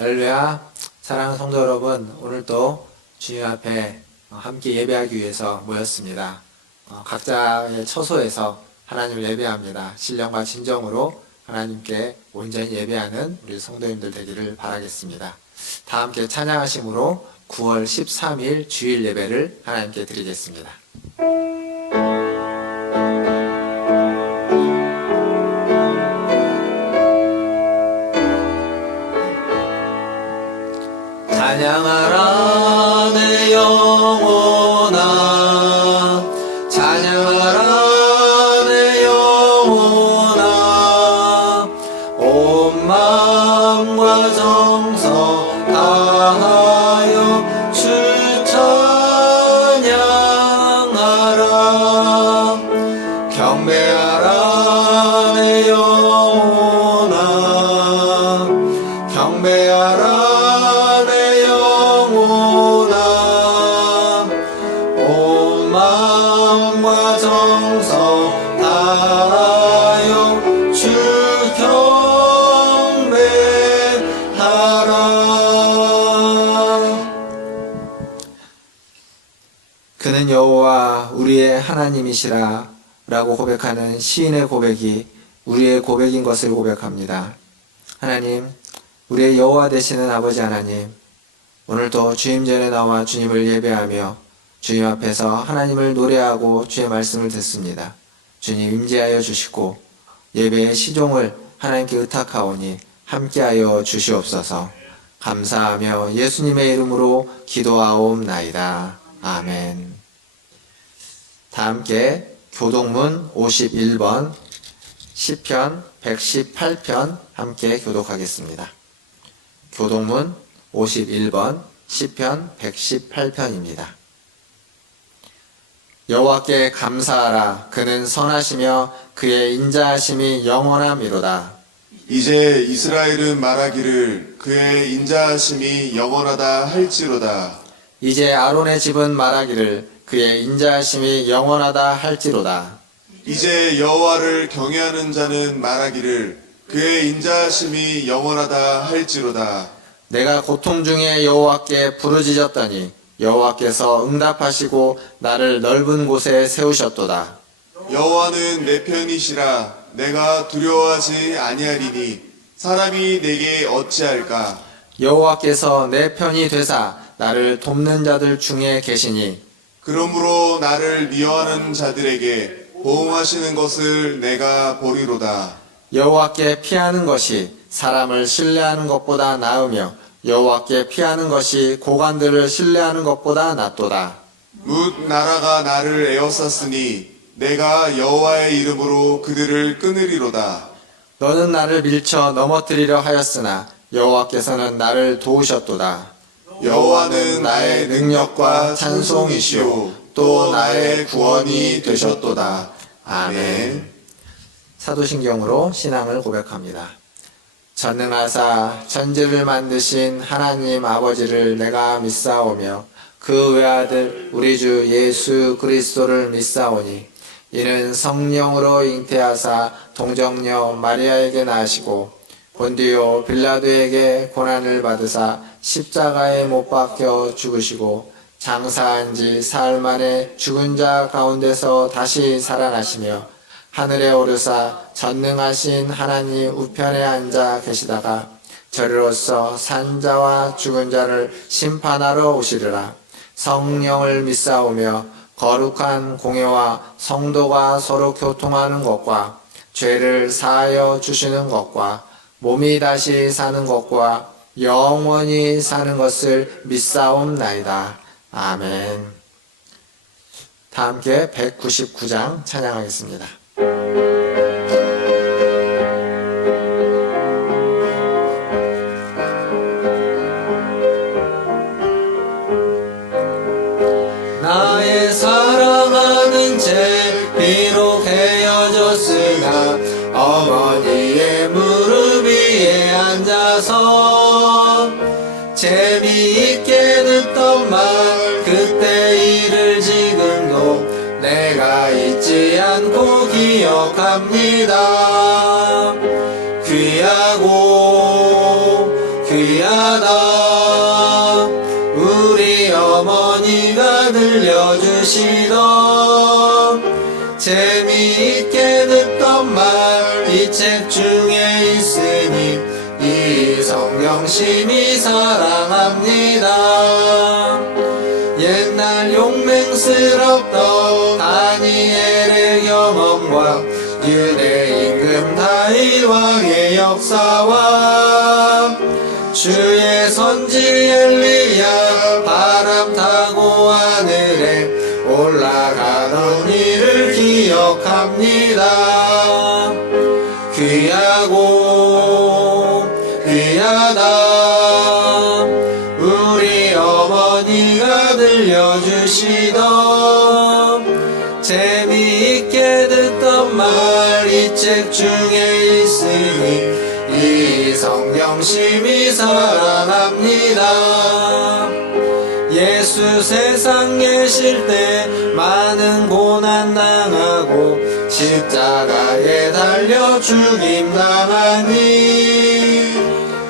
할렐루야. 사랑하는 성도 여러분, 오늘도 주님 앞에 함께 예배하기 위해서 모였습니다. 각자의 처소에서 하나님을 예배합니다. 신령과 진정으로 하나님께 온전히 예배하는 우리 성도님들 되기를 바라겠습니다. 다 함께 찬양하심으로 9월 13일 주일 예배를 하나님께 드리겠습니다. 찬양하라 내 영혼아, 찬양하라 내 영혼아, 온 마음과 정성 다하여 주 찬양하라. 경배하라 내 영혼아, 경배하라 그는 여호와 우리의 하나님이시라 라고 고백하는 시인의 고백이 우리의 고백인 것을 고백합니다. 하나님, 우리의 여호와 되시는 아버지 하나님, 오늘도 주님 전에 나와 주님을 예배하며 주님 앞에서 하나님을 노래하고 주의 말씀을 듣습니다. 주님 임재하여 주시고 예배의 시종을 하나님께 의탁하오니 함께하여 주시옵소서. 감사하며 예수님의 이름으로 기도하옵나이다. 아멘. 다 함께 교독문 51번, 시편 118편 함께 교독하겠습니다. 교독문 51번, 시편 118편입니다. 여호와께 감사하라. 그는 선하시며 그의 인자하심이 영원함이로다. 이제 이스라엘은 말하기를 그의 인자하심이 영원하다 할지로다. 이제 아론의 집은 말하기를 그의 인자하심이 영원하다 할지로다. 이제 여호와를 경외하는 자는 말하기를 그의 인자하심이 영원하다 할지로다. 내가 고통 중에 여호와께 부르짖었더니 여호와께서 응답하시고 나를 넓은 곳에 세우셨도다. 여호와는 내 편이시라. 내가 두려워하지 아니하리니 사람이 내게 어찌할까. 여호와께서 내 편이 되사 나를 돕는 자들 중에 계시니 그러므로 나를 미워하는 자들에게 보응하시는 것을 내가 보리로다. 여호와께 피하는 것이 사람을 신뢰하는 것보다 나으며 여호와께 피하는 것이 고관들을 신뢰하는 것보다 낫도다. 뭇 나라가 나를 에워쌌으니 내가 여호와의 이름으로 그들을 끊으리로다. 너는 나를 밀쳐 넘어뜨리려 하였으나 여호와께서는 나를 도우셨도다. 여호와는 나의 능력과 찬송이시오 또 나의 구원이 되셨도다. 아멘. 사도신경으로 신앙을 고백합니다. 전능하사 천지를 만드신 하나님 아버지를 내가 믿사오며 그 외아들 우리 주 예수 그리스도를 믿사오니 이는 성령으로 잉태하사 동정녀 마리아에게 나시고 본디오 빌라도에게 고난을 받으사 십자가에 못 박혀 죽으시고 장사한 지 사흘 만에 죽은 자 가운데서 다시 살아나시며 하늘에 오르사 전능하신 하나님 우편에 앉아 계시다가 저리로서 산자와 죽은 자를 심판하러 오시리라. 성령을 믿사오며 거룩한 공예와 성도가 서로 교통하는 것과 죄를 사하여 주시는 것과 몸이 다시 사는 것과 영원히 사는 것을 믿사옵나이다. 아멘. 다 함께 199장 찬양하겠습니다. 나의 사랑하는 채 비록 헤어졌으나 어머니의 무릎 위에 앉아서 재미있게 듣던 말 그때 일을 지금도 내가 잊지 않고 기억합니다. 귀하고 귀하다 우리 어머니가 들려주시던 재미있게 듣던 말 이 책 중에 있으니 이 성경 심히 사랑합니다. 옛날 용맹스럽던 다니엘의 경험과 유대 임금 다윗 왕의 역사와 주의 선지 엘리야 바람 타고 하늘에 올라가던 일을 기억합니다. 귀하고 귀하다 우리 어머니가 들려주시던 재미있게 듣던 말 이 책 중에 있으니 이 성경 심히 사랑합니다. 예수 세상 계실 때 많은 고난 당하고 십자가에 달려 죽임 당하니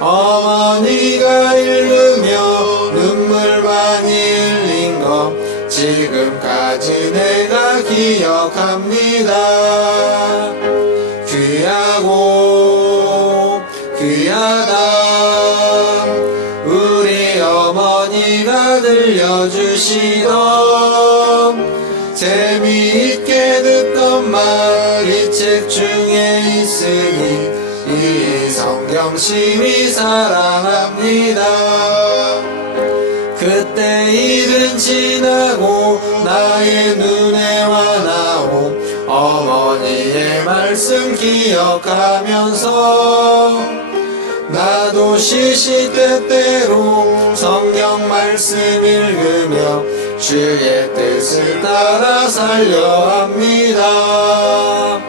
어머니가 읽으며 눈물 많이 흘린 거 지금까지 내가 기억합니다. 귀하고 귀하다 우리 어머니가 들려주시던 재미있게 듣던 말 이 책 중에 있으니 이 성경 심히 사랑합니다. 그때 일은 지나고 나의 눈에 환하고 어머니의 말씀 기억하면서 나도 시시때때로 성경 말씀 읽으며 주의 뜻을 따라 살려 합니다.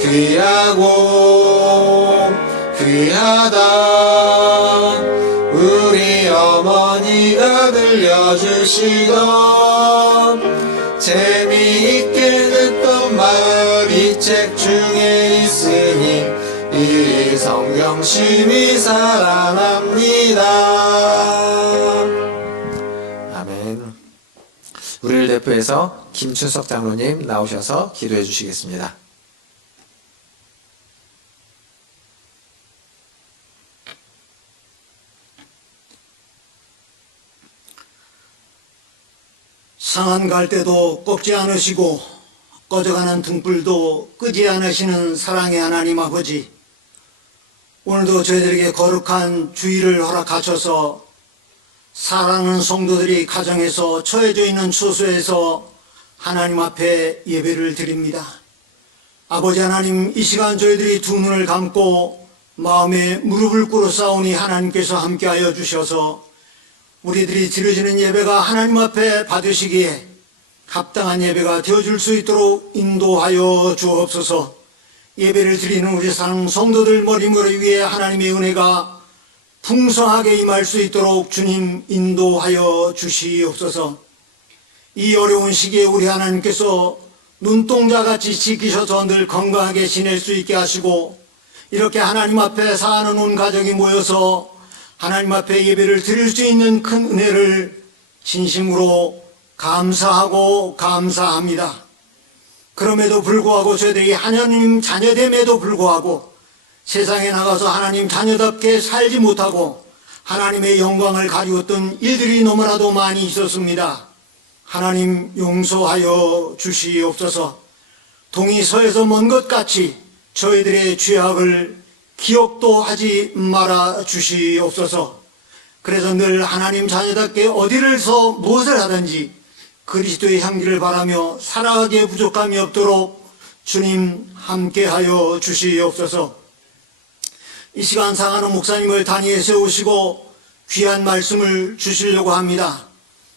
귀하고 귀하다 우리 어머니가 들려주시던 재미있게 듣던 말 이 책 중에 있으니 이 성경 심히 사랑합니다. 아멘. 우리를 대표해서 김춘석 장로님 나오셔서 기도해 주시겠습니다. 상한 갈대도 꺾지 않으시고 꺼져가는 등불도 끄지 않으시는 사랑의 하나님 아버지, 오늘도 저희들에게 거룩한 주일을 허락하셔서 사랑하는 성도들이 가정에서 처해져 있는 처소에서 하나님 앞에 예배를 드립니다. 아버지 하나님, 이 시간 저희들이 두 눈을 감고 마음에 무릎을 꿇어 싸우니 하나님께서 함께하여 주셔서 우리들이 드려지는 예배가 하나님 앞에 받으시기에 합당한 예배가 되어줄 수 있도록 인도하여 주옵소서. 예배를 드리는 우리 사랑 성도들 머리머리 위에 하나님의 은혜가 풍성하게 임할 수 있도록 주님 인도하여 주시옵소서. 이 어려운 시기에 우리 하나님께서 눈동자같이 지키셔서 늘 건강하게 지낼 수 있게 하시고, 이렇게 하나님 앞에 사는 온 가족이 모여서 하나님 앞에 예배를 드릴 수 있는 큰 은혜를 진심으로 감사하고 감사합니다. 그럼에도 불구하고 저희들이 하나님 자녀됨에도 불구하고 세상에 나가서 하나님 자녀답게 살지 못하고 하나님의 영광을 가리웠던 일들이 너무나도 많이 있었습니다. 하나님 용서하여 주시옵소서. 동이 서에서 먼 것 같이 저희들의 죄악을 기억도 하지 말아 주시옵소서. 그래서 늘 하나님 자녀답게 어디를서 무엇을 하든지 그리스도의 향기를 바라며 살아가기에 부족함이 없도록 주님 함께하여 주시옵소서. 이 시간 상하는 목사님을 단위에 세우시고 귀한 말씀을 주시려고 합니다.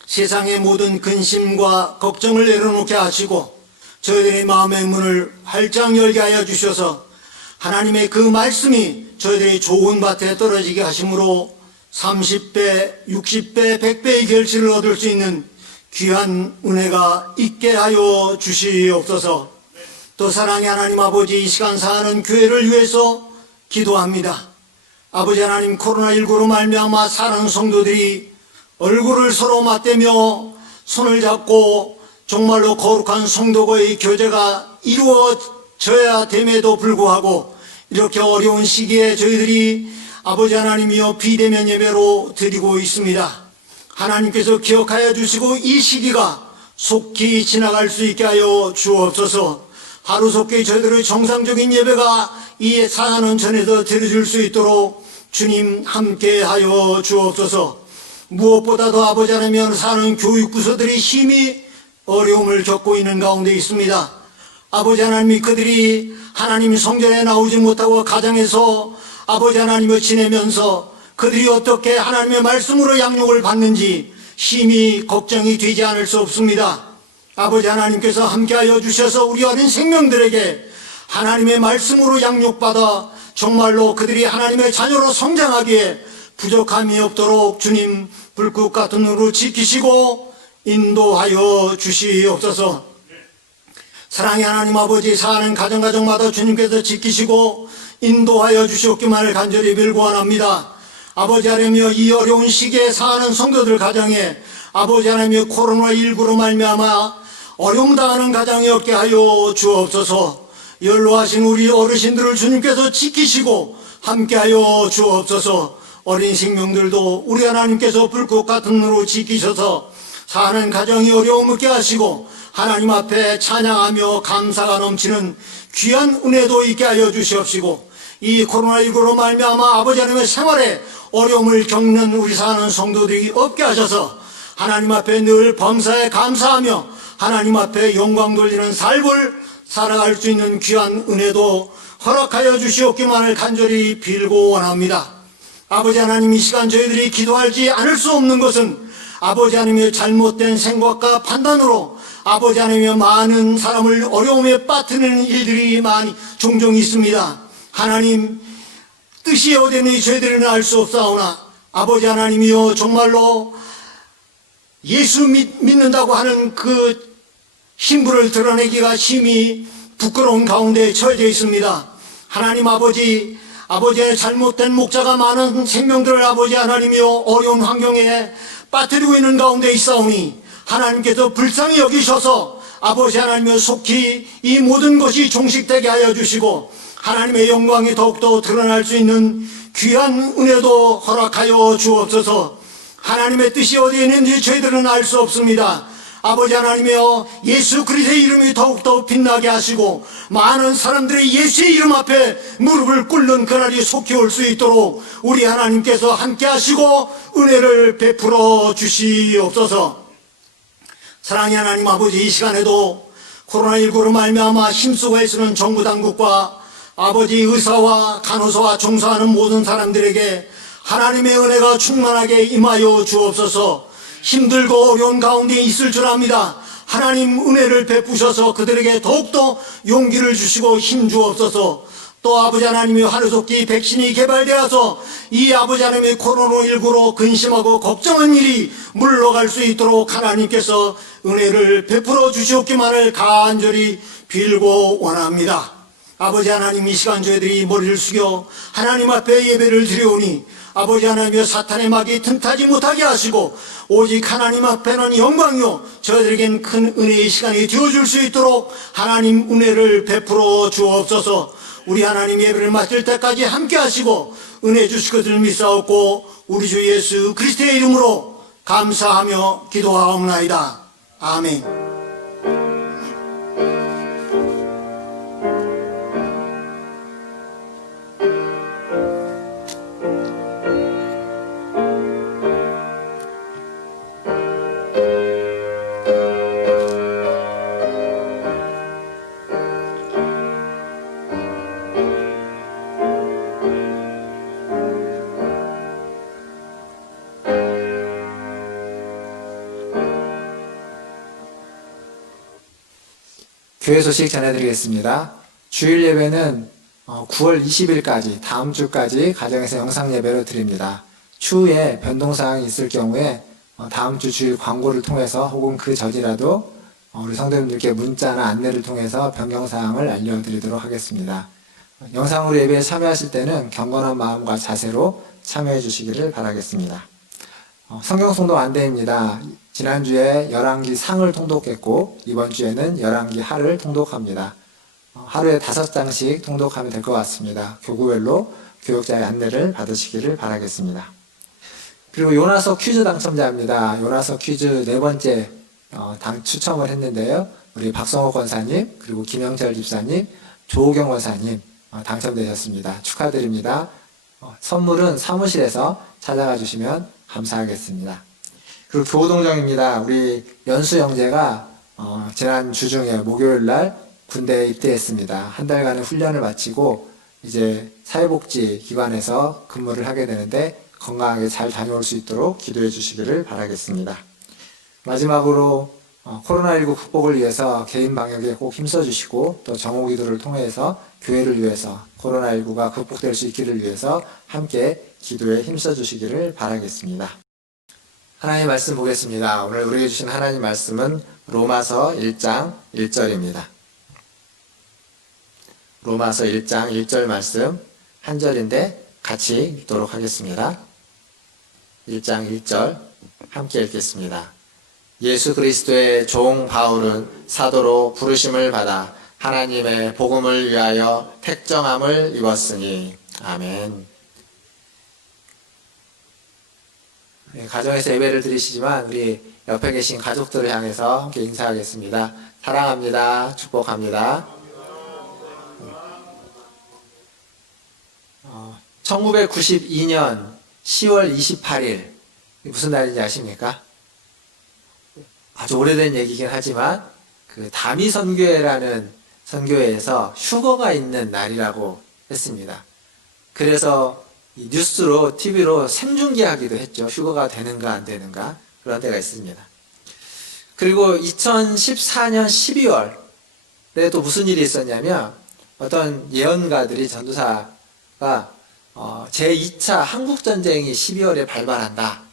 세상의 모든 근심과 걱정을 내려놓게 하시고 저희들의 마음의 문을 활짝 열게 하여 주셔서 하나님의 그 말씀이 저희들의 좋은 밭에 떨어지게 하심으로 30배, 60배, 100배의 결실을 얻을 수 있는 귀한 은혜가 있게 하여 주시옵소서. 또 사랑의 하나님 아버지, 이 시간 사는 교회를 위해서 기도합니다. 아버지 하나님, 코로나19로 말미암아 사는 성도들이 얼굴을 서로 맞대며 손을 잡고 정말로 거룩한 성도의 교제가 이루어져야 됨에도 불구하고 이렇게 어려운 시기에 저희들이 아버지 하나님이여 비대면 예배로 드리고 있습니다. 하나님께서 기억하여 주시고 이 시기가 속히 지나갈 수 있게 하여 주옵소서. 하루속히 저희들의 정상적인 예배가 이 사안원천에서 드려질 수 있도록 주님 함께하여 주옵소서. 무엇보다도 아버지 하나님 사는 교육부서들이 심히 어려움을 겪고 있는 가운데 있습니다. 아버지 하나님이 그들이 하나님 성전에 나오지 못하고 가정에서 아버지 하나님을 지내면서 그들이 어떻게 하나님의 말씀으로 양육을 받는지 심히 걱정이 되지 않을 수 없습니다. 아버지 하나님께서 함께하여 주셔서 우리 어린 생명들에게 하나님의 말씀으로 양육받아 정말로 그들이 하나님의 자녀로 성장하기에 부족함이 없도록 주님 불꽃 같은 눈으로 지키시고 인도하여 주시옵소서. 사랑의 하나님 아버지, 사는 가정마다 주님께서 지키시고 인도하여 주시옵기만을 간절히 빌고 원합니다. 아버지 하나님이여, 이 어려운 시기에 사는 성도들 가정에 아버지 하나님이여 코로나19로 말미암아 어려움 당하는 가정이 없게 하여 주옵소서. 연로하신 우리 어르신들을 주님께서 지키시고 함께하여 주옵소서. 어린 생명들도 우리 하나님께서 불꽃 같은 눈으로 지키셔서 사는 가정이 어려움 없게 하시고 하나님 앞에 찬양하며 감사가 넘치는 귀한 은혜도 있게 하여 주시옵시고, 이 코로나19로 말미암아 아버지 하나님의 생활에 어려움을 겪는 우리 사는 성도들이 없게 하셔서 하나님 앞에 늘 범사에 감사하며 하나님 앞에 영광 돌리는 삶을 살아갈 수 있는 귀한 은혜도 허락하여 주시옵기만을 간절히 빌고 원합니다. 아버지 하나님, 이 시간 저희들이 기도하지 않을 수 없는 것은 아버지 하나님의 잘못된 생각과 판단으로 아버지 하나님의 많은 사람을 어려움에 빠뜨리는 일들이 종종 있습니다. 하나님 뜻이 어디니 저희들은 알 수 없사오나 아버지 하나님이여, 정말로 예수 믿는다고 하는 그 신부를 드러내기가 심히 부끄러운 가운데 처해져 있습니다. 하나님 아버지의 잘못된 목자가 많은 생명들을 아버지 하나님이여 어려운 환경에 빠뜨리고 있는 가운데 있사오니 하나님께서 불쌍히 여기셔서 아버지 하나님이여 속히 이 모든 것이 종식되게 하여 주시고 하나님의 영광이 더욱더 드러날 수 있는 귀한 은혜도 허락하여 주옵소서. 하나님의 뜻이 어디에 있는지 저희들은 알 수 없습니다. 아버지 하나님이여, 예수 그리스도의 이름이 더욱더 빛나게 하시고 많은 사람들이 예수의 이름 앞에 무릎을 꿇는 그날이 속히 올 수 있도록 우리 하나님께서 함께 하시고 은혜를 베풀어 주시옵소서. 사랑의 하나님 아버지, 이 시간에도 코로나19로 말미암아 힘쓰고 애쓰는 정부 당국과 아버지 의사와 간호사와 종사하는 모든 사람들에게 하나님의 은혜가 충만하게 임하여 주옵소서. 힘들고 어려운 가운데 있을 줄 압니다. 하나님 은혜를 베푸셔서 그들에게 더욱더 용기를 주시고 힘 주옵소서. 또 아버지 하나님이 하루속히 백신이 개발되어서 이 아버지 하나님의 코로나19로 근심하고 걱정한 일이 물러갈 수 있도록 하나님께서 은혜를 베풀어 주시옵기만을 간절히 빌고 원합니다. 아버지 하나님, 이 시간 저희들이 머리를 숙여 하나님 앞에 예배를 드려오니 아버지 하나님이여, 사탄의 막이 틈타지 못하게 하시고 오직 하나님 앞에는 영광이요 저희들에겐 큰 은혜의 시간이 되어줄 수 있도록 하나님 은혜를 베풀어 주옵소서. 우리 하나님 예배를 마칠 때까지 함께 하시고 은혜 주실 것을 믿사옵고 우리 주 예수 그리스도의 이름으로 감사하며 기도하옵나이다. 아멘. 교회 소식 전해드리겠습니다. 주일 예배는 9월 20일까지 다음 주까지 가정에서 영상 예배로 드립니다. 추후에 변동사항이 있을 경우에 다음 주 주일 광고를 통해서 혹은 그 전이라도 우리 성도님들께 문자나 안내를 통해서 변경사항을 알려드리도록 하겠습니다. 영상으로 예배에 참여하실 때는 경건한 마음과 자세로 참여해 주시기를 바라겠습니다. 성경 통독 안내입니다. 지난주에 열왕기 상을 통독했고 이번 주에는 열왕기 하를 통독합니다. 하루에 5장씩 통독하면 될 것 같습니다. 교구별로 교육자의 안내를 받으시기를 바라겠습니다. 그리고 요나서 퀴즈 당첨자입니다. 요나서 퀴즈 4번째 추첨을 했는데요. 우리 박성호 권사님, 그리고 김영철 집사님, 조우경 권사님 당첨되셨습니다. 축하드립니다. 선물은 사무실에서 찾아가 주시면 감사하겠습니다. 그리고 교우동정입니다. 우리 연수 형제가 지난 주중에 목요일 날 군대에 입대했습니다. 한 달간의 훈련을 마치고 이제 사회복지기관에서 근무를 하게 되는데 건강하게 잘 다녀올 수 있도록 기도해 주시기를 바라겠습니다. 마지막으로 코로나19 극복을 위해서 개인 방역에 꼭 힘써 주시고 또 정오기도를 통해서 교회를 위해서 코로나19가 극복될 수 있기를 위해서 함께 기도에 힘써 주시기를 바라겠습니다. 하나님의 말씀 보겠습니다. 오늘 우리에게 주신 하나님 말씀은 로마서 1장 1절입니다. 로마서 1장 1절 말씀 한 절인데 같이 읽도록 하겠습니다. 1장 1절 함께 읽겠습니다. 예수 그리스도의 종 바울은 사도로 부르심을 받아 하나님의 복음을 위하여 택정함을 입었으니 아멘. 가정에서 예배를 드리시지만 우리 옆에 계신 가족들을 향해서 함께 인사하겠습니다. 사랑합니다. 축복합니다. 1992년 10월 28일 무슨 날인지 아십니까? 아주 오래된 얘기긴 하지만 그 다미 선교회라는 선교회에서 휴거가 있는 날이라고 했습니다. 그래서 이 뉴스로 TV로 생중계하기도 했죠. 휴거가 되는가 안 되는가 그런 때가 있습니다. 그리고 2014년 12월에 또 무슨 일이 있었냐면 어떤 예언가들이 전도사가 제2차 한국전쟁이 12월에 발발한다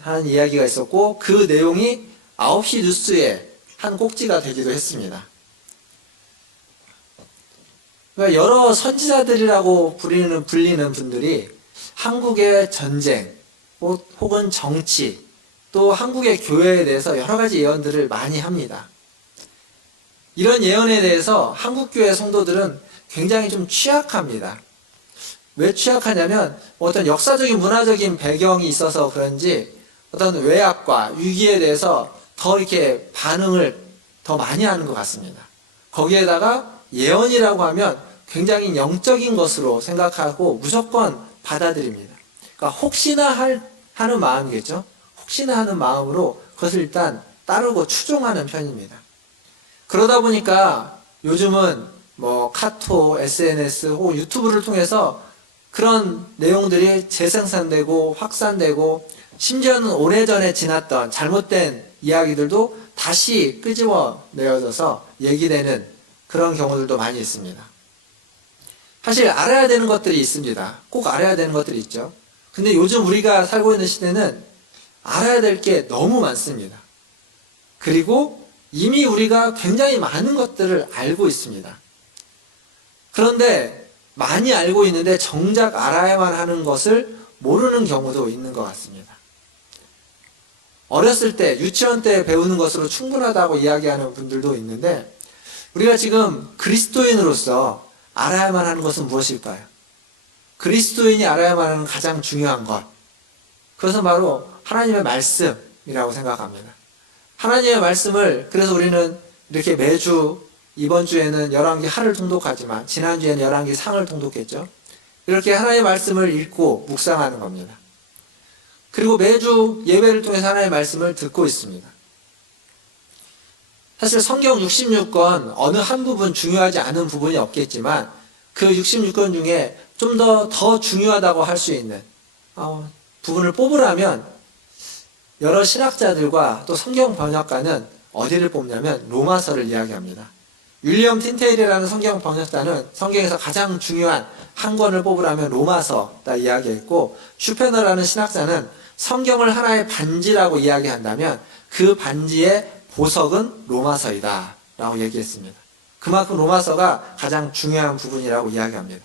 하는 이야기가 있었고 그 내용이 9시 뉴스에 한 꼭지가 되기도 했습니다. 그러니까 여러 선지자들이라고 불리는 분들이 한국의 전쟁 혹은 정치 또 한국의 교회에 대해서 여러 가지 예언들을 많이 합니다. 이런 예언에 대해서 한국교회 성도들은 굉장히 좀 취약합니다. 왜 취약하냐면 어떤 역사적인 문화적인 배경이 있어서 그런지 어떤 외압과 위기에 대해서 더 이렇게 반응을 더 많이 하는 것 같습니다. 거기에다가 예언이라고 하면 굉장히 영적인 것으로 생각하고 무조건 받아들입니다. 그러니까 혹시나 하는 마음이겠죠. 혹시나 하는 마음으로 그것을 일단 따르고 추종하는 편입니다. 그러다 보니까 요즘은 뭐 카톡, SNS 혹은 유튜브를 통해서 그런 내용들이 재생산되고 확산되고 심지어는 오래전에 지났던 잘못된 이야기들도 다시 끄집어내어져서 얘기되는 그런 경우들도 많이 있습니다. 사실 알아야 되는 것들이 있습니다. 꼭 알아야 되는 것들이 있죠. 근데 요즘 우리가 살고 있는 시대는 알아야 될 게 너무 많습니다. 그리고 이미 우리가 굉장히 많은 것들을 알고 있습니다. 그런데 많이 알고 있는데 정작 알아야만 하는 것을 모르는 경우도 있는 것 같습니다. 어렸을 때, 유치원 때 배우는 것으로 충분하다고 이야기하는 분들도 있는데 우리가 지금 그리스도인으로서 알아야만 하는 것은 무엇일까요? 그리스도인이 알아야만 하는 가장 중요한 것, 그것은 바로 하나님의 말씀이라고 생각합니다. 하나님의 말씀을 그래서 우리는 이렇게 매주 이번 주에는 열왕기 하를 통독하지만 지난주에는 열왕기 상을 통독했죠. 이렇게 하나님의 말씀을 읽고 묵상하는 겁니다. 그리고 매주 예배를 통해서 하나님의 말씀을 듣고 있습니다. 사실 성경 66권 어느 한 부분 중요하지 않은 부분이 없겠지만 그 66권 중에 좀 더 중요하다고 할 수 있는 부분을 뽑으라면 여러 신학자들과 또 성경 번역가는 어디를 뽑냐면 로마서를 이야기합니다. 윌리엄 틴테일이라는 성경 번역자는 성경에서 가장 중요한 한 권을 뽑으라면 로마서다 이야기했고, 슈페너라는 신학자는 성경을 하나의 반지라고 이야기한다면 그 반지의 보석은 로마서이다 라고 얘기했습니다. 그만큼 로마서가 가장 중요한 부분이라고 이야기합니다.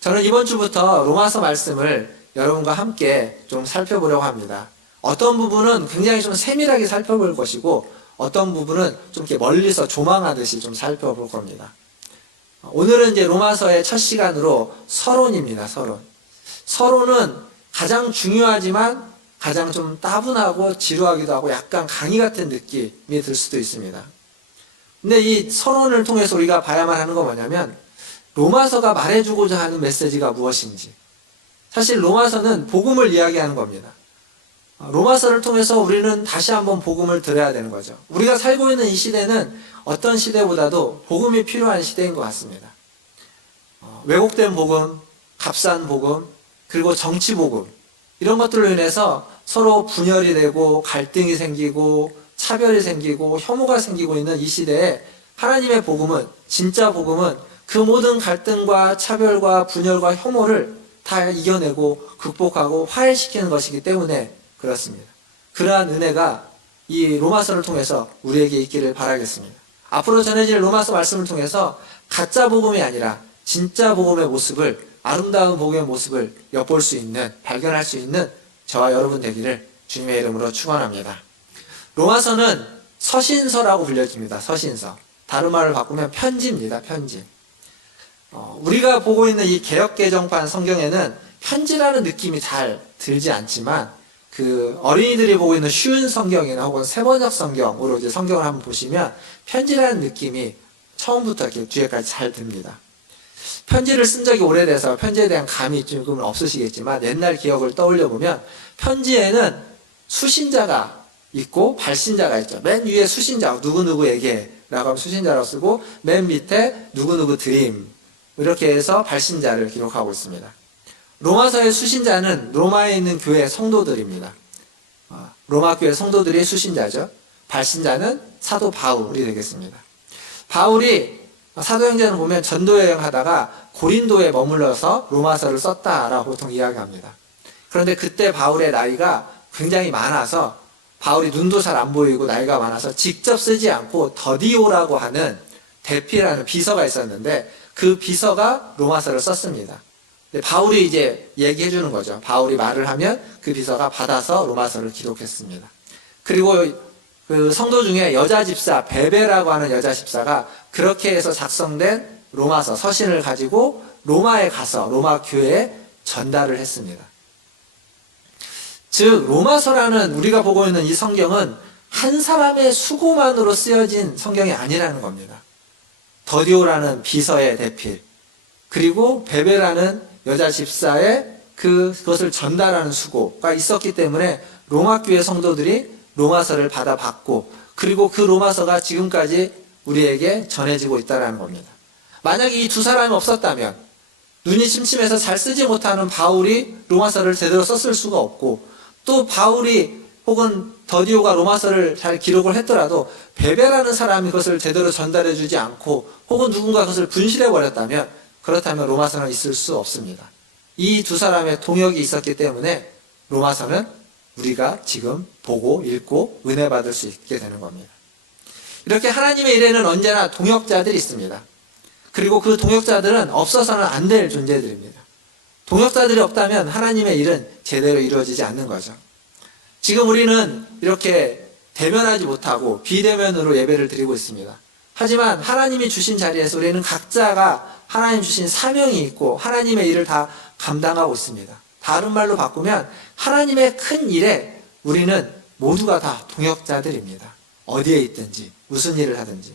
저는 이번 주부터 로마서 말씀을 여러분과 함께 좀 살펴보려고 합니다. 어떤 부분은 굉장히 좀 세밀하게 살펴볼 것이고 어떤 부분은 좀 이렇게 멀리서 조망하듯이 좀 살펴볼 겁니다. 오늘은 이제 로마서의 첫 시간으로 서론입니다. 서론은 가장 중요하지만 가장 좀 따분하고 지루하기도 하고 약간 강의 같은 느낌이 들 수도 있습니다. 근데 이 서론을 통해서 우리가 봐야만 하는 건 뭐냐면 로마서가 말해주고자 하는 메시지가 무엇인지. 사실 로마서는 복음을 이야기하는 겁니다. 로마서를 통해서 우리는 다시 한번 복음을 들어야 되는 거죠. 우리가 살고 있는 이 시대는 어떤 시대보다도 복음이 필요한 시대인 것 같습니다. 왜곡된 복음, 값싼 복음, 그리고 정치 복음, 이런 것들로 인해서 서로 분열이 되고 갈등이 생기고 차별이 생기고 혐오가 생기고 있는 이 시대에 하나님의 복음은, 진짜 복음은 그 모든 갈등과 차별과 분열과 혐오를 다 이겨내고 극복하고 화해시키는 것이기 때문에 그렇습니다. 그러한 은혜가 이 로마서를 통해서 우리에게 있기를 바라겠습니다. 앞으로 전해질 로마서 말씀을 통해서 가짜 복음이 아니라 진짜 복음의 모습을, 아름다운 복음의 모습을 엿볼 수 있는, 발견할 수 있는 저와 여러분 되기를 주님의 이름으로 축원합니다. 로마서는 서신서라고 불려집니다. 서신서. 다른 말을 바꾸면 편지입니다. 편지. 우리가 보고 있는 이 개역개정판 성경에는 편지라는 느낌이 잘 들지 않지만 그 어린이들이 보고 있는 쉬운 성경이나 혹은 세번역 성경으로 이제 성경을 한번 보시면 편지라는 느낌이 처음부터 이렇게 뒤에까지 잘 듭니다. 편지를 쓴 적이 오래돼서 편지에 대한 감이 조금은 없으시겠지만 옛날 기억을 떠올려 보면 편지에는 수신자가 있고 발신자가 있죠. 맨 위에 수신자, 누구누구에게 라고 하면 수신자라고 쓰고 맨 밑에 누구누구 드림, 이렇게 해서 발신자를 기록하고 있습니다. 로마서의 수신자는 로마에 있는 교회 성도들입니다. 로마 교회 성도들이 수신자죠. 발신자는 사도 바울이 되겠습니다. 바울이 사도행전을 보면 전도여행 하다가 고린도에 머물러서 로마서를 썼다라고 보통 이야기합니다. 그런데 그때 바울의 나이가 굉장히 많아서 바울이 눈도 잘 안 보이고 나이가 많아서 직접 쓰지 않고 더디오라고 하는 대피라는 비서가 있었는데 그 비서가 로마서를 썼습니다. 바울이 이제 얘기해 주는 거죠. 바울이 말을 하면 그 비서가 받아서 로마서를 기록했습니다. 그리고 그 성도 중에 여자 집사, 베베라고 하는 여자 집사가 그렇게 해서 작성된 로마서, 서신을 가지고 로마에 가서 로마 교회에 전달을 했습니다. 즉, 로마서라는 우리가 보고 있는 이 성경은 한 사람의 수고만으로 쓰여진 성경이 아니라는 겁니다. 더디오라는 비서의 대필, 그리고 베베라는 여자 집사의 그것을 전달하는 수고가 있었기 때문에 로마 교회 성도들이 로마서를 받아봤고, 그리고 그 로마서가 지금까지 우리에게 전해지고 있다는 겁니다. 만약에 이 두 사람이 없었다면 눈이 침침해서 잘 쓰지 못하는 바울이 로마서를 제대로 썼을 수가 없고, 또 바울이 혹은 더디오가 로마서를 잘 기록을 했더라도 베베라는 사람이 그것을 제대로 전달해 주지 않고 혹은 누군가 그것을 분실해 버렸다면, 그렇다면 로마서는 있을 수 없습니다. 이 두 사람의 동역이 있었기 때문에 로마서는 우리가 지금 보고 읽고 은혜 받을 수 있게 되는 겁니다. 이렇게 하나님의 일에는 언제나 동역자들이 있습니다. 그리고 그 동역자들은 없어서는 안 될 존재들입니다. 동역자들이 없다면 하나님의 일은 제대로 이루어지지 않는 거죠. 지금 우리는 이렇게 대면하지 못하고 비대면으로 예배를 드리고 있습니다. 하지만 하나님이 주신 자리에서 우리는 각자가 하나님 주신 사명이 있고 하나님의 일을 다 감당하고 있습니다. 다른 말로 바꾸면 하나님의 큰 일에 우리는 모두가 다 동역자들입니다. 어디에 있든지 무슨 일을 하든지.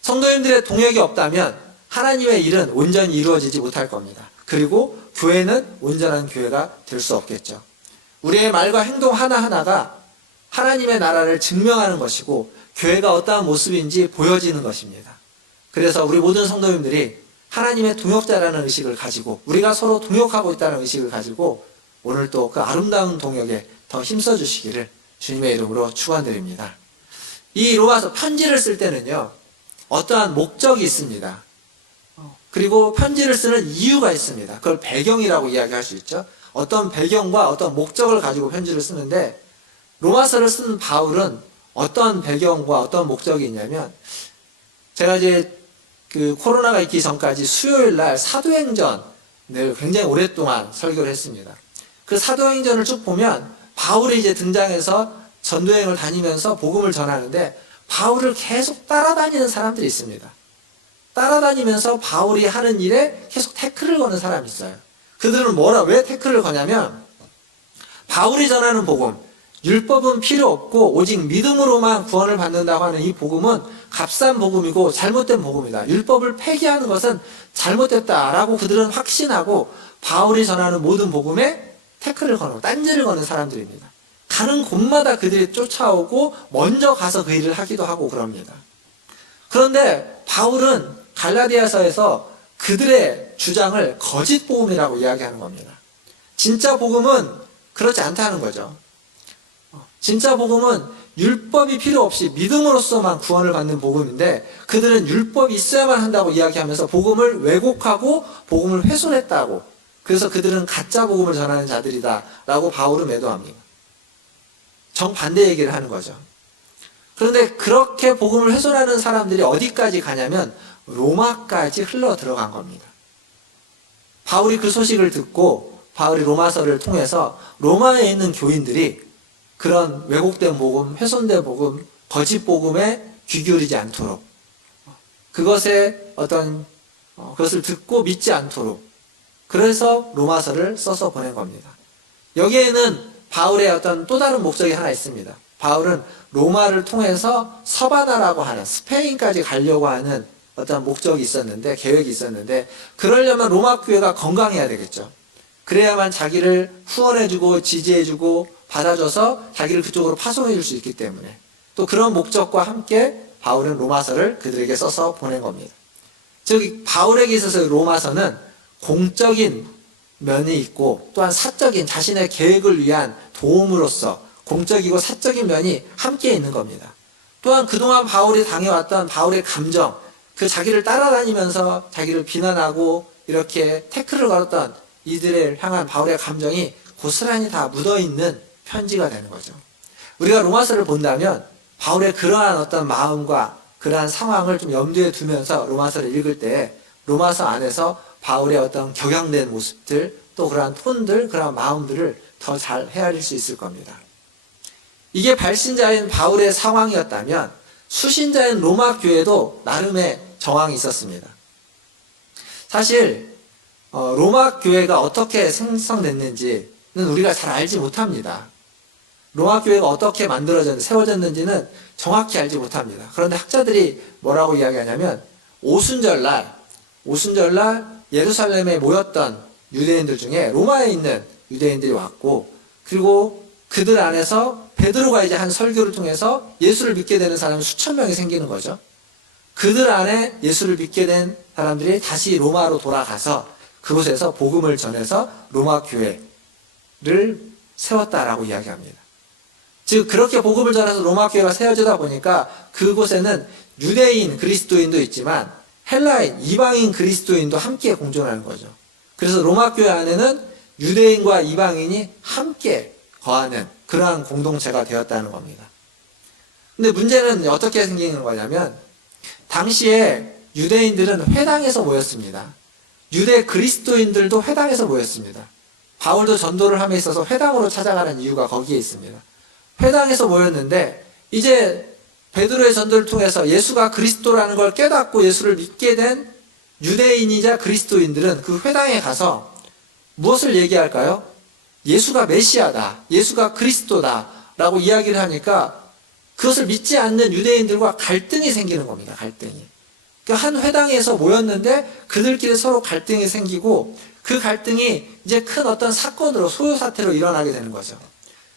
성도님들의 동역이 없다면 하나님의 일은 온전히 이루어지지 못할 겁니다. 그리고 교회는 온전한 교회가 될 수 없겠죠. 우리의 말과 행동 하나하나가 하나님의 나라를 증명하는 것이고 교회가 어떠한 모습인지 보여지는 것입니다. 그래서 우리 모든 성도님들이 하나님의 동역자라는 의식을 가지고 우리가 서로 동역하고 있다는 의식을 가지고 오늘 또 그 아름다운 동역에 더 힘써 주시기를 주님의 이름으로 축원드립니다. 이 로마서 편지를 쓸 때는요, 어떠한 목적이 있습니다. 그리고 편지를 쓰는 이유가 있습니다. 그걸 배경이라고 이야기할 수 있죠. 어떤 배경과 어떤 목적을 가지고 편지를 쓰는데 로마서를 쓴 바울은 어떤 배경과 어떤 목적이 있냐면 제가 이제 그 코로나가 있기 전까지 수요일 날 사도행전을 굉장히 오랫동안 설교를 했습니다. 그 사도행전을 쭉 보면 바울이 이제 등장해서 전도행을 다니면서 복음을 전하는데 바울을 계속 따라다니는 사람들이 있습니다. 따라다니면서 바울이 하는 일에 계속 태클을 거는 사람이 있어요. 그들은 왜 태클을 거냐면 바울이 전하는 복음, 율법은 필요 없고 오직 믿음으로만 구원을 받는다고 하는 이 복음은 값싼 복음이고 잘못된 복음이다. 율법을 폐기하는 것은 잘못됐다라고 그들은 확신하고 바울이 전하는 모든 복음에 태클을 거는, 딴지를 거는 사람들입니다. 가는 곳마다 그들이 쫓아오고 먼저 가서 그 일을 하기도 하고 그럽니다. 그런데 바울은 갈라디아서에서 그들의 주장을 거짓 복음이라고 이야기하는 겁니다. 진짜 복음은 그렇지 않다는 거죠. 진짜 복음은 율법이 필요 없이 믿음으로써만 구원을 받는 복음인데 그들은 율법이 있어야만 한다고 이야기하면서 복음을 왜곡하고 복음을 훼손했다고, 그래서 그들은 가짜 복음을 전하는 자들이다 라고 바울은 매도합니다. 정반대 얘기를 하는 거죠. 그런데 그렇게 복음을 훼손하는 사람들이 어디까지 가냐면 로마까지 흘러 들어간 겁니다. 바울이 그 소식을 듣고 바울이 로마서를 통해서 로마에 있는 교인들이 그런 왜곡된 복음, 훼손된 복음, 거짓 복음에 귀 기울이지 않도록, 그것에 그것을 듣고 믿지 않도록, 그래서 로마서를 써서 보낸 겁니다. 여기에는 바울의 어떤 또 다른 목적이 하나 있습니다. 바울은 로마를 통해서 서바나라고 하는 스페인까지 가려고 하는 어떤 목적이 있었는데, 계획이 있었는데, 그러려면 로마 교회가 건강해야 되겠죠. 그래야만 자기를 후원해주고 지지해주고 받아줘서 자기를 그쪽으로 파송해줄 수 있기 때문에, 또 그런 목적과 함께 바울은 로마서를 그들에게 써서 보낸 겁니다. 즉 바울에게 있어서 로마서는 공적인 면이 있고 또한 사적인 자신의 계획을 위한 도움으로서 공적이고 사적인 면이 함께 있는 겁니다. 또한 그동안 바울이 당해왔던 바울의 감정, 그 자기를 따라다니면서 자기를 비난하고 이렇게 태클을 걸었던 이들을 향한 바울의 감정이 고스란히 다 묻어있는 편지가 되는 거죠. 우리가 로마서를 본다면 바울의 그러한 어떤 마음과 그러한 상황을 좀 염두에 두면서 로마서를 읽을 때 로마서 안에서 바울의 어떤 격양된 모습들, 또 그러한 톤들, 그러한 마음들을 더 잘 헤아릴 수 있을 겁니다. 이게 발신자인 바울의 상황이었다면 수신자인 로마 교회도 나름의 정황이 있었습니다. 사실 로마 교회가 어떻게 생성됐는지는 우리가 잘 알지 못합니다. 로마 교회가 어떻게 세워졌는지는 정확히 알지 못합니다. 그런데 학자들이 뭐라고 이야기하냐면 오순절날 예루살렘에 모였던 유대인들 중에 로마에 있는 유대인들이 왔고, 그리고 그들 안에서 베드로가 이제 한 설교를 통해서 예수를 믿게 되는 사람이 수천 명이 생기는 거죠. 그들 안에 예수를 믿게 된 사람들이 다시 로마로 돌아가서 그곳에서 복음을 전해서 로마 교회를 세웠다라고 이야기합니다. 즉 그렇게 복음을 전해서 로마 교회가 세워지다 보니까 그곳에는 유대인 그리스도인도 있지만 헬라인 이방인 그리스도인도 함께 공존하는 거죠. 그래서 로마 교회 안에는 유대인과 이방인이 함께 거하는 그러한 공동체가 되었다는 겁니다. 근데 문제는 어떻게 생기는 거냐면 당시에 유대인들은 회당에서 모였습니다. 유대 그리스도인들도 회당에서 모였습니다. 바울도 전도를 함에 있어서 회당으로 찾아가는 이유가 거기에 있습니다. 회당에서 모였는데 이제 베드로의 전도를 통해서 예수가 그리스도라는 걸 깨닫고 예수를 믿게 된 유대인이자 그리스도인들은 그 회당에 가서 무엇을 얘기할까요? 예수가 메시아다, 예수가 그리스도다 라고 이야기를 하니까 그것을 믿지 않는 유대인들과 갈등이 생기는 겁니다. 갈등이. 그러니까 한 회당에서 모였는데 그들끼리 서로 갈등이 생기고 그 갈등이 이제 큰 어떤 사건으로 소요사태로 일어나게 되는 거죠.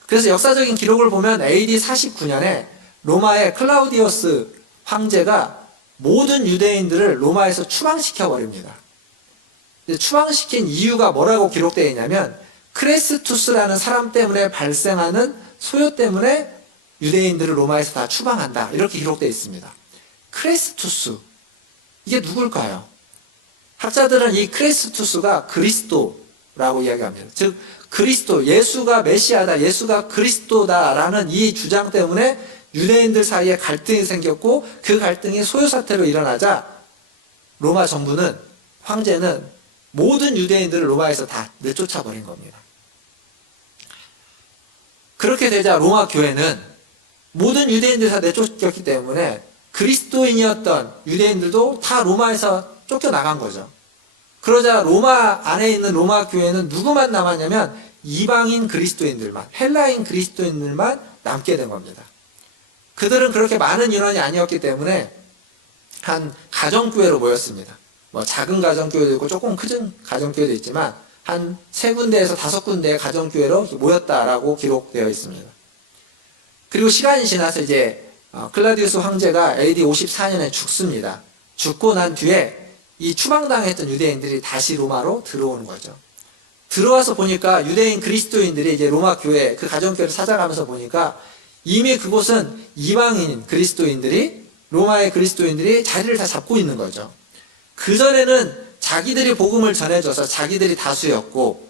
그래서 역사적인 기록을 보면 AD 49년에 로마의 클라우디우스 황제가 모든 유대인들을 로마에서 추방시켜버립니다. 추방시킨 이유가 뭐라고 기록되어 있냐면 크레스투스라는 사람 때문에 발생하는 소요 때문에 유대인들을 로마에서 다 추방한다, 이렇게 기록되어 있습니다. 크레스투스, 이게 누굴까요? 학자들은 이 크레스투스가 그리스도라고 이야기합니다. 즉 그리스도, 예수가 메시아다, 예수가 그리스도다라는 이 주장 때문에 유대인들 사이에 갈등이 생겼고 그 갈등이 소요사태로 일어나자 로마 정부는 황제는 모든 유대인들을 로마에서 다 내쫓아 버린 겁니다. 그렇게 되자 로마 교회는 모든 유대인들이 다 내쫓겼기 때문에 그리스도인이었던 유대인들도 다 로마에서 쫓겨나간 거죠. 그러자 로마 안에 있는 로마 교회는 누구만 남았냐면 이방인 그리스도인들만, 헬라인 그리스도인들만 남게 된 겁니다. 그들은 그렇게 많은 인원이 아니었기 때문에 한 가정교회로 모였습니다. 뭐 작은 가정교회도 있고 조금 큰 가정교회도 있지만 한 3군데에서 5군데의 가정교회로 모였다라고 기록되어 있습니다. 그리고 시간이 지나서 이제 클라디우스 황제가 AD 54년에 죽습니다. 죽고 난 뒤에 이 추방당했던 유대인들이 다시 로마로 들어오는 거죠. 들어와서 보니까 유대인 그리스도인들이 이제 로마 교회, 그 가정교회를 찾아가면서 보니까 이미 그곳은 이방인 그리스도인들이, 로마의 그리스도인들이 자리를 다 잡고 있는 거죠. 그전에는 자기들이 복음을 전해줘서 자기들이 다수였고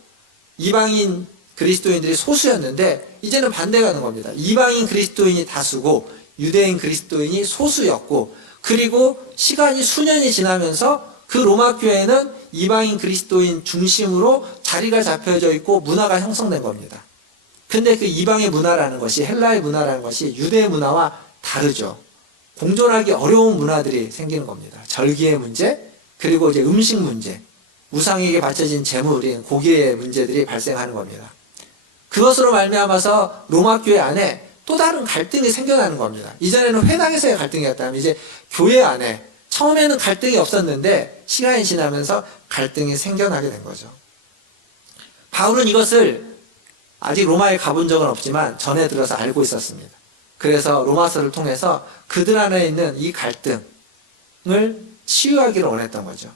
이방인 그리스도인들이 소수였는데 이제는 반대가 되는 겁니다. 이방인 그리스도인이 다수고 유대인 그리스도인이 소수였고, 그리고 시간이 수년이 지나면서 그 로마 교회는 이방인 그리스도인 중심으로 자리가 잡혀져 있고 문화가 형성된 겁니다. 근데 그 이방의 문화라는 것이, 헬라의 문화라는 것이 유대의 문화와 다르죠. 공존하기 어려운 문화들이 생기는 겁니다. 절기의 문제, 그리고 이제 음식 문제, 우상에게 바쳐진 제물인 고기의 문제들이 발생하는 겁니다. 그것으로 말미암아서 로마 교회 안에 또 다른 갈등이 생겨나는 겁니다. 이전에는 회당에서의 갈등이었다면 이제 교회 안에 처음에는 갈등이 없었는데 시간이 지나면서 갈등이 생겨나게 된 거죠. 바울은 이것을 아직 로마에 가본 적은 없지만 전에 들어서 알고 있었습니다. 그래서 로마서를 통해서 그들 안에 있는 이 갈등을 치유하기를 원했던 거죠.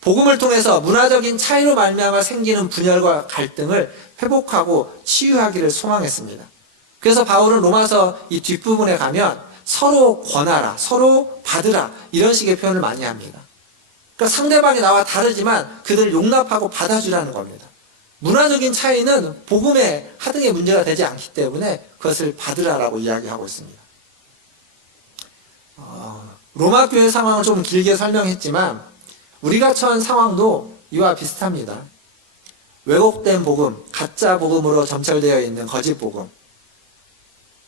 복음을 통해서 문화적인 차이로 말미암아 생기는 분열과 갈등을 회복하고 치유하기를 소망했습니다. 그래서 바울은 로마서 이 뒷부분에 가면 서로 권하라, 서로 받으라, 이런 식의 표현을 많이 합니다. 그러니까 상대방이 나와 다르지만 그들을 용납하고 받아주라는 겁니다. 문화적인 차이는 복음의 하등의 문제가 되지 않기 때문에 그것을 받으라라고 이야기하고 있습니다. 로마 교회 상황을 좀 길게 설명했지만 우리가 처한 상황도 이와 비슷합니다. 왜곡된 복음, 가짜 복음으로 점철되어 있는 거짓 복음,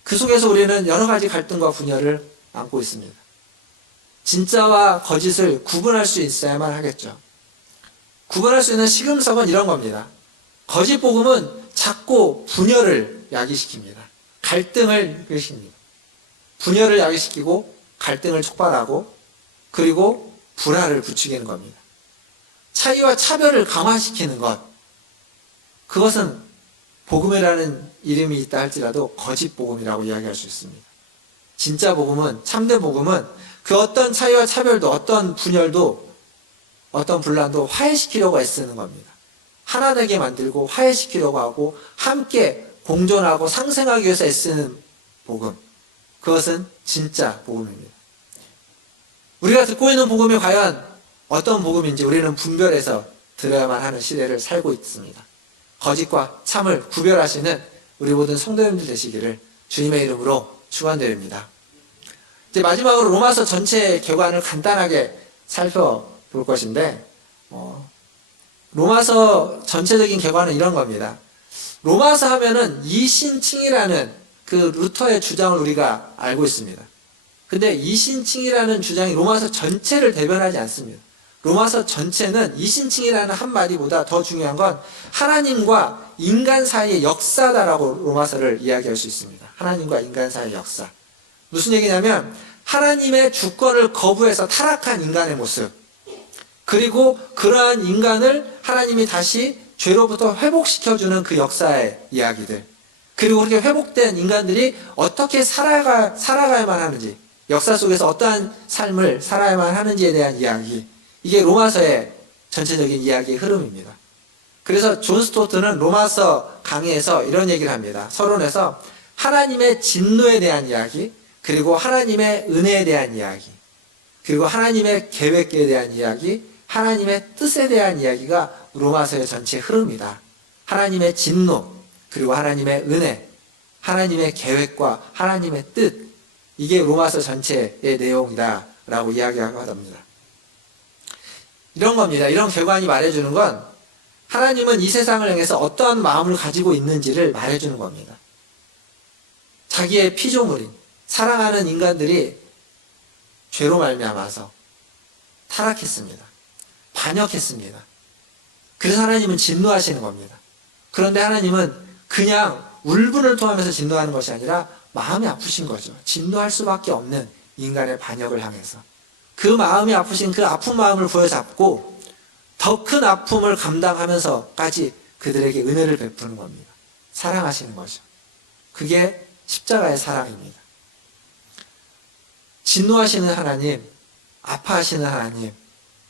그 속에서 우리는 여러 가지 갈등과 분열을 안고 있습니다. 진짜와 거짓을 구분할 수 있어야만 하겠죠. 구분할 수 있는 시금석은 이런 겁니다. 거짓 복음은 자꾸 분열을 야기시킵니다. 갈등을 일으킵니다. 분열을 야기시키고 갈등을 촉발하고 그리고 불화를 부추기는 겁니다. 차이와 차별을 강화시키는 것, 그것은 복음이라는 이름이 있다 할지라도 거짓 복음이라고 이야기할 수 있습니다. 진짜 복음은, 참된 복음은 그 어떤 차이와 차별도, 어떤 분열도, 어떤 분란도 화해시키려고 애쓰는 겁니다. 하나 되게 만들고 화해시키려고 하고 함께 공존하고 상생하기 위해서 애쓰는 복음, 그것은 진짜 복음입니다. 우리가 듣고 있는 복음이 과연 어떤 복음인지 우리는 분별해서 들어야만 하는 시대를 살고 있습니다. 거짓과 참을 구별하시는 우리 모든 성도님들 되시기를 주님의 이름으로 축원드립니다. 이제 마지막으로 로마서 전체 개관을 간단하게 살펴볼 것인데, 로마서 전체적인 개관은 이런 겁니다. 로마서 하면은 이신칭이라는 그 루터의 주장을 우리가 알고 있습니다. 근데 이신칭이라는 주장이 로마서 전체를 대변하지 않습니다. 로마서 전체는 이신칭이라는 한마디보다 더 중요한 건 하나님과 인간 사이의 역사다라고 로마서를 이야기할 수 있습니다. 하나님과 인간 사이의 역사. 무슨 얘기냐면 하나님의 주권을 거부해서 타락한 인간의 모습, 그리고 그러한 인간을 하나님이 다시 죄로부터 회복시켜주는 그 역사의 이야기들, 그리고 그렇게 회복된 인간들이 어떻게 살아가야만 하는지, 역사 속에서 어떠한 삶을 살아야만 하는지에 대한 이야기, 이게 로마서의 전체적인 이야기의 흐름입니다. 그래서 존 스토트는 로마서 강의에서 이런 얘기를 합니다. 서론에서 하나님의 진노에 대한 이야기, 그리고 하나님의 은혜에 대한 이야기, 그리고 하나님의 계획에 대한 이야기, 하나님의 뜻에 대한 이야기가 로마서의 전체 흐름이다. 하나님의 진노, 그리고 하나님의 은혜, 하나님의 계획과 하나님의 뜻, 이게 로마서 전체의 내용이다라고 이야기하고 합니다. 이런 겁니다. 이런 결과이 말해주는 건 하나님은 이 세상을 향해서 어떠한 마음을 가지고 있는지를 말해주는 겁니다. 자기의 피조물인 사랑하는 인간들이 죄로 말미암아서 타락했습니다. 반역했습니다. 그래서 하나님은 진노하시는 겁니다. 그런데 하나님은 그냥 울분을 토하면서 진노하는 것이 아니라 마음이 아프신 거죠. 진노할 수밖에 없는 인간의 반역을 향해서. 그 마음이 아프신 그 아픈 마음을 부여잡고 더 큰 아픔을 감당하면서까지 그들에게 은혜를 베푸는 겁니다. 사랑하시는 거죠. 그게 십자가의 사랑입니다. 진노하시는 하나님, 아파하시는 하나님,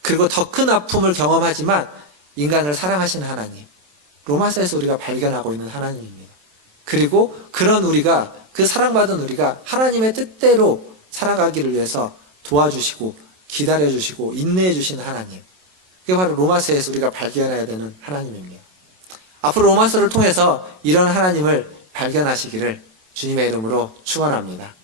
그리고 더 큰 아픔을 경험하지만 인간을 사랑하시는 하나님, 로마서에서 우리가 발견하고 있는 하나님입니다. 그리고 그런 우리가, 그 사랑받은 우리가 하나님의 뜻대로 살아가기를 위해서 도와주시고 기다려주시고 인내해주시는 하나님, 그게 바로 로마서에서 우리가 발견해야 되는 하나님입니다. 앞으로 로마서를 통해서 이런 하나님을 발견하시기를 주님의 이름으로 축원합니다.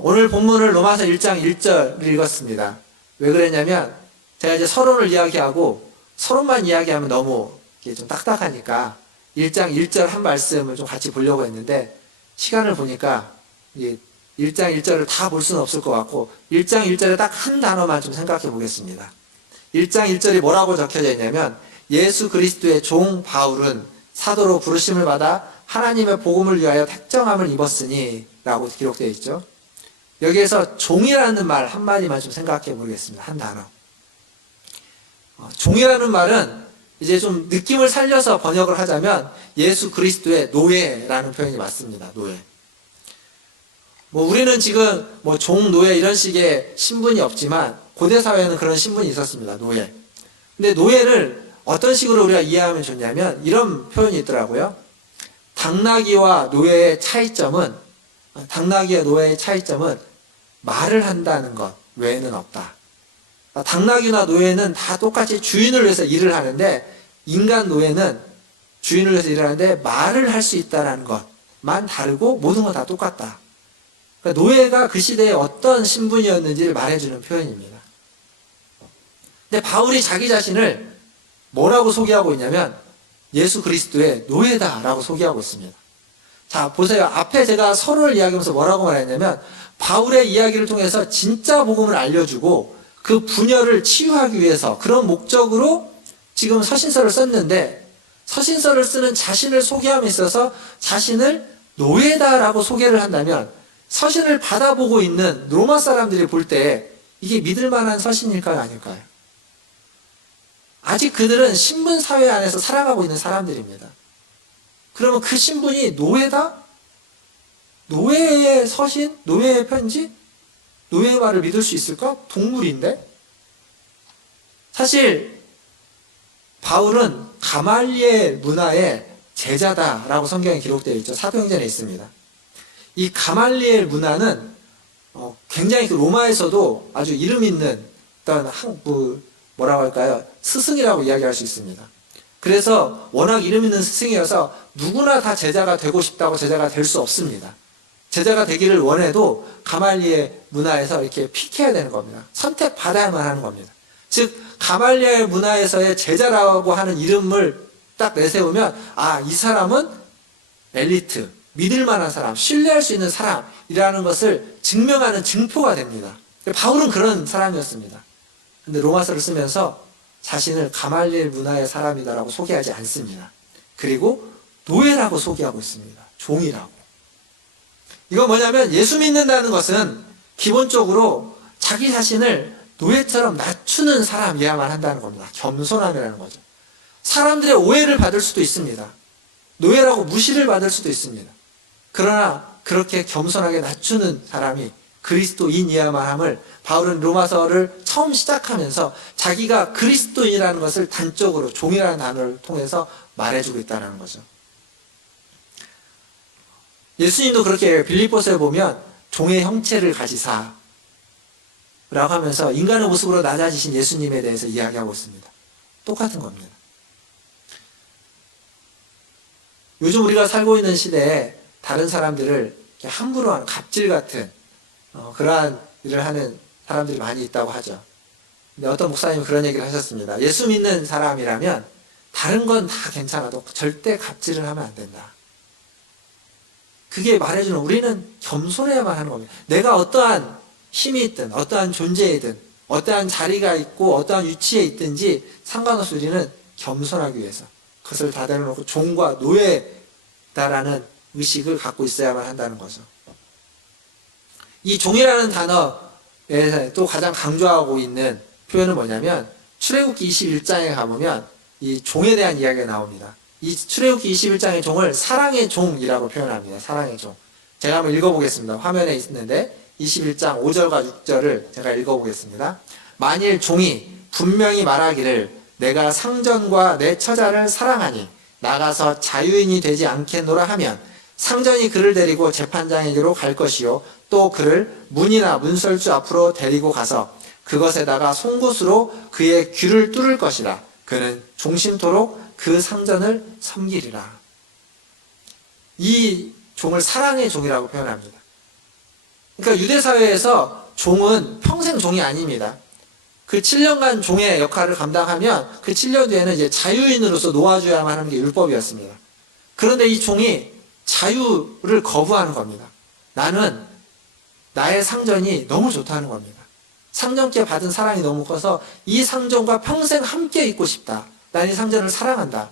오늘 본문을 로마서 1장 1절을 읽었습니다. 왜 그랬냐면 제가 이제 서론을 이야기하고 서론만 이야기하면 너무 좀 딱딱하니까 1장 1절 한 말씀을 좀 같이 보려고 했는데 시간을 보니까 1장 1절을 다 볼 수는 없을 것 같고 1장 1절에 딱 한 단어만 좀 생각해 보겠습니다. 1장 1절이 뭐라고 적혀져 있냐면 예수 그리스도의 종 바울은 사도로 부르심을 받아 하나님의 복음을 위하여 택정함을 입었으니 라고 기록되어 있죠. 여기에서 종이라는 말 한마디만 좀 생각해 보겠습니다. 한 단어. 종이라는 말은 이제 좀 느낌을 살려서 번역을 하자면 예수 그리스도의 노예라는 표현이 맞습니다. 노예. 우리는 지금 종, 노예 이런 식의 신분이 없지만 고대 사회에는 그런 신분이 있었습니다. 노예. 근데 노예를 어떤 식으로 우리가 이해하면 좋냐면 이런 표현이 있더라고요. 당나귀와 노예의 차이점은 말을 한다는 것 외에는 없다. 당나귀나 노예는 다 똑같이 주인을 위해서 일을 하는데 인간 노예는 주인을 위해서 일을 하는데 말을 할 수 있다는 것만 다르고 모든 건 다 똑같다. 그러니까 노예가 그 시대에 어떤 신분이었는지를 말해주는 표현입니다. 근데 바울이 자기 자신을 뭐라고 소개하고 있냐면 예수 그리스도의 노예다라고 소개하고 있습니다. 자, 보세요. 앞에 제가 서론을 이야기하면서 뭐라고 말했냐면 바울의 이야기를 통해서 진짜 복음을 알려주고 그 분열을 치유하기 위해서 그런 목적으로 지금 서신서를 썼는데 서신서를 쓰는 자신을 소개함에 있어서 자신을 노예다라고 소개를 한다면 서신을 받아보고 있는 로마 사람들이 볼 때 이게 믿을 만한 서신일까요? 아닐까요? 아직 그들은 신분 사회 안에서 살아가고 있는 사람들입니다. 그러면 그 신분이 노예다? 노예의 서신? 노예의 편지? 노예의 말을 믿을 수 있을까? 동물인데? 사실 바울은 가말리엘 문화의 제자다라고 성경에 기록되어 있죠. 사도행전에 있습니다. 이 가말리엘 문화는 굉장히 그 로마에서도 아주 이름 있는 어떤 뭐라고 할까요? 스승이라고 이야기할 수 있습니다. 그래서 워낙 이름 있는 스승이어서 누구나 다 제자가 되고 싶다고 제자가 될 수 없습니다. 제자가 되기를 원해도 가말리엘 문화에서 이렇게 픽해야 되는 겁니다. 선택받아야만 하는 겁니다. 즉 가말리엘 문화에서의 제자라고 하는 이름을 딱 내세우면 이 사람은 엘리트, 믿을 만한 사람, 신뢰할 수 있는 사람이라는 것을 증명하는 증표가 됩니다. 바울은 그런 사람이었습니다. 근데 로마서를 쓰면서 자신을 가말리엘 문화의 사람이다라고 소개하지 않습니다. 그리고 노예라고 소개하고 있습니다. 종이라고. 이건 뭐냐면 예수 믿는다는 것은 기본적으로 자기 자신을 노예처럼 낮추는 사람이야만 한다는 겁니다. 겸손함이라는 거죠. 사람들의 오해를 받을 수도 있습니다. 노예라고 무시를 받을 수도 있습니다. 그러나 그렇게 겸손하게 낮추는 사람이 그리스도인이야만 함을 바울은 로마서를 처음 시작하면서 자기가 그리스도인이라는 것을 단적으로 종이라는 단어를 통해서 말해주고 있다는 거죠. 예수님도 그렇게 빌립보서에 보면 종의 형체를 가지사 라고 하면서 인간의 모습으로 낮아지신 예수님에 대해서 이야기하고 있습니다. 똑같은 겁니다. 요즘 우리가 살고 있는 시대에 다른 사람들을 함부로 하는 갑질 같은 그러한 일을 하는 사람들이 많이 있다고 하죠. 근데 어떤 목사님이 그런 얘기를 하셨습니다. 예수 믿는 사람이라면 다른 건 다 괜찮아도 절대 갑질을 하면 안 된다. 그게 말해주는, 우리는 겸손해야만 하는 겁니다. 내가 어떠한 힘이 있든 어떠한 존재이든 어떠한 자리가 있고 어떠한 위치에 있든지 상관없이 우리는 겸손하기 위해서 그것을 다 내려놓고 종과 노예다라는 의식을 갖고 있어야만 한다는 거죠. 이 종이라는 단어에 또 가장 강조하고 있는 표현은 뭐냐면 출애굽기 21장에 가보면 이 종에 대한 이야기가 나옵니다. 이 출애굽기 21장의 종을 사랑의 종이라고 표현합니다. 사랑의 종. 제가 한번 읽어보겠습니다. 화면에 있는데 21장 5절과 6절을 제가 읽어보겠습니다. 만일 종이 분명히 말하기를 내가 상전과 내 처자를 사랑하니 나가서 자유인이 되지 않겠노라 하면 상전이 그를 데리고 재판장에게로 갈 것이요 또 그를 문이나 문설주 앞으로 데리고 가서 그것에다가 송곳으로 그의 귀를 뚫을 것이라. 그는 종신토록 그 상전을 섬기리라. 이 종을 사랑의 종이라고 표현합니다. 그러니까 유대사회에서 종은 평생 종이 아닙니다. 그 7년간 종의 역할을 감당하면 그 7년 뒤에는 이제 자유인으로서 놓아줘야만 하는 게 율법이었습니다. 그런데 이 종이 자유를 거부하는 겁니다. 나는 나의 상전이 너무 좋다는 겁니다. 상전께 받은 사랑이 너무 커서 이 상전과 평생 함께 있고 싶다. 난 이 상전을 사랑한다.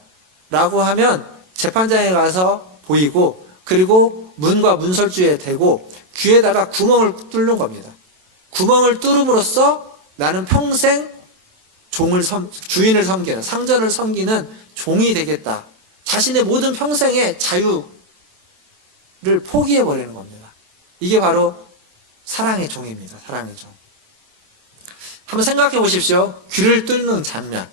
라고 하면 재판장에 가서 보이고 그리고 문과 문설주에 대고 귀에다가 구멍을 뚫는 겁니다. 구멍을 뚫음으로써 나는 평생 주인을 섬기는, 상전을 섬기는 종이 되겠다. 자신의 모든 평생의 자유를 포기해버리는 겁니다. 이게 바로 사랑의 종입니다. 사랑의 종. 한번 생각해 보십시오. 귀를 뚫는 장면.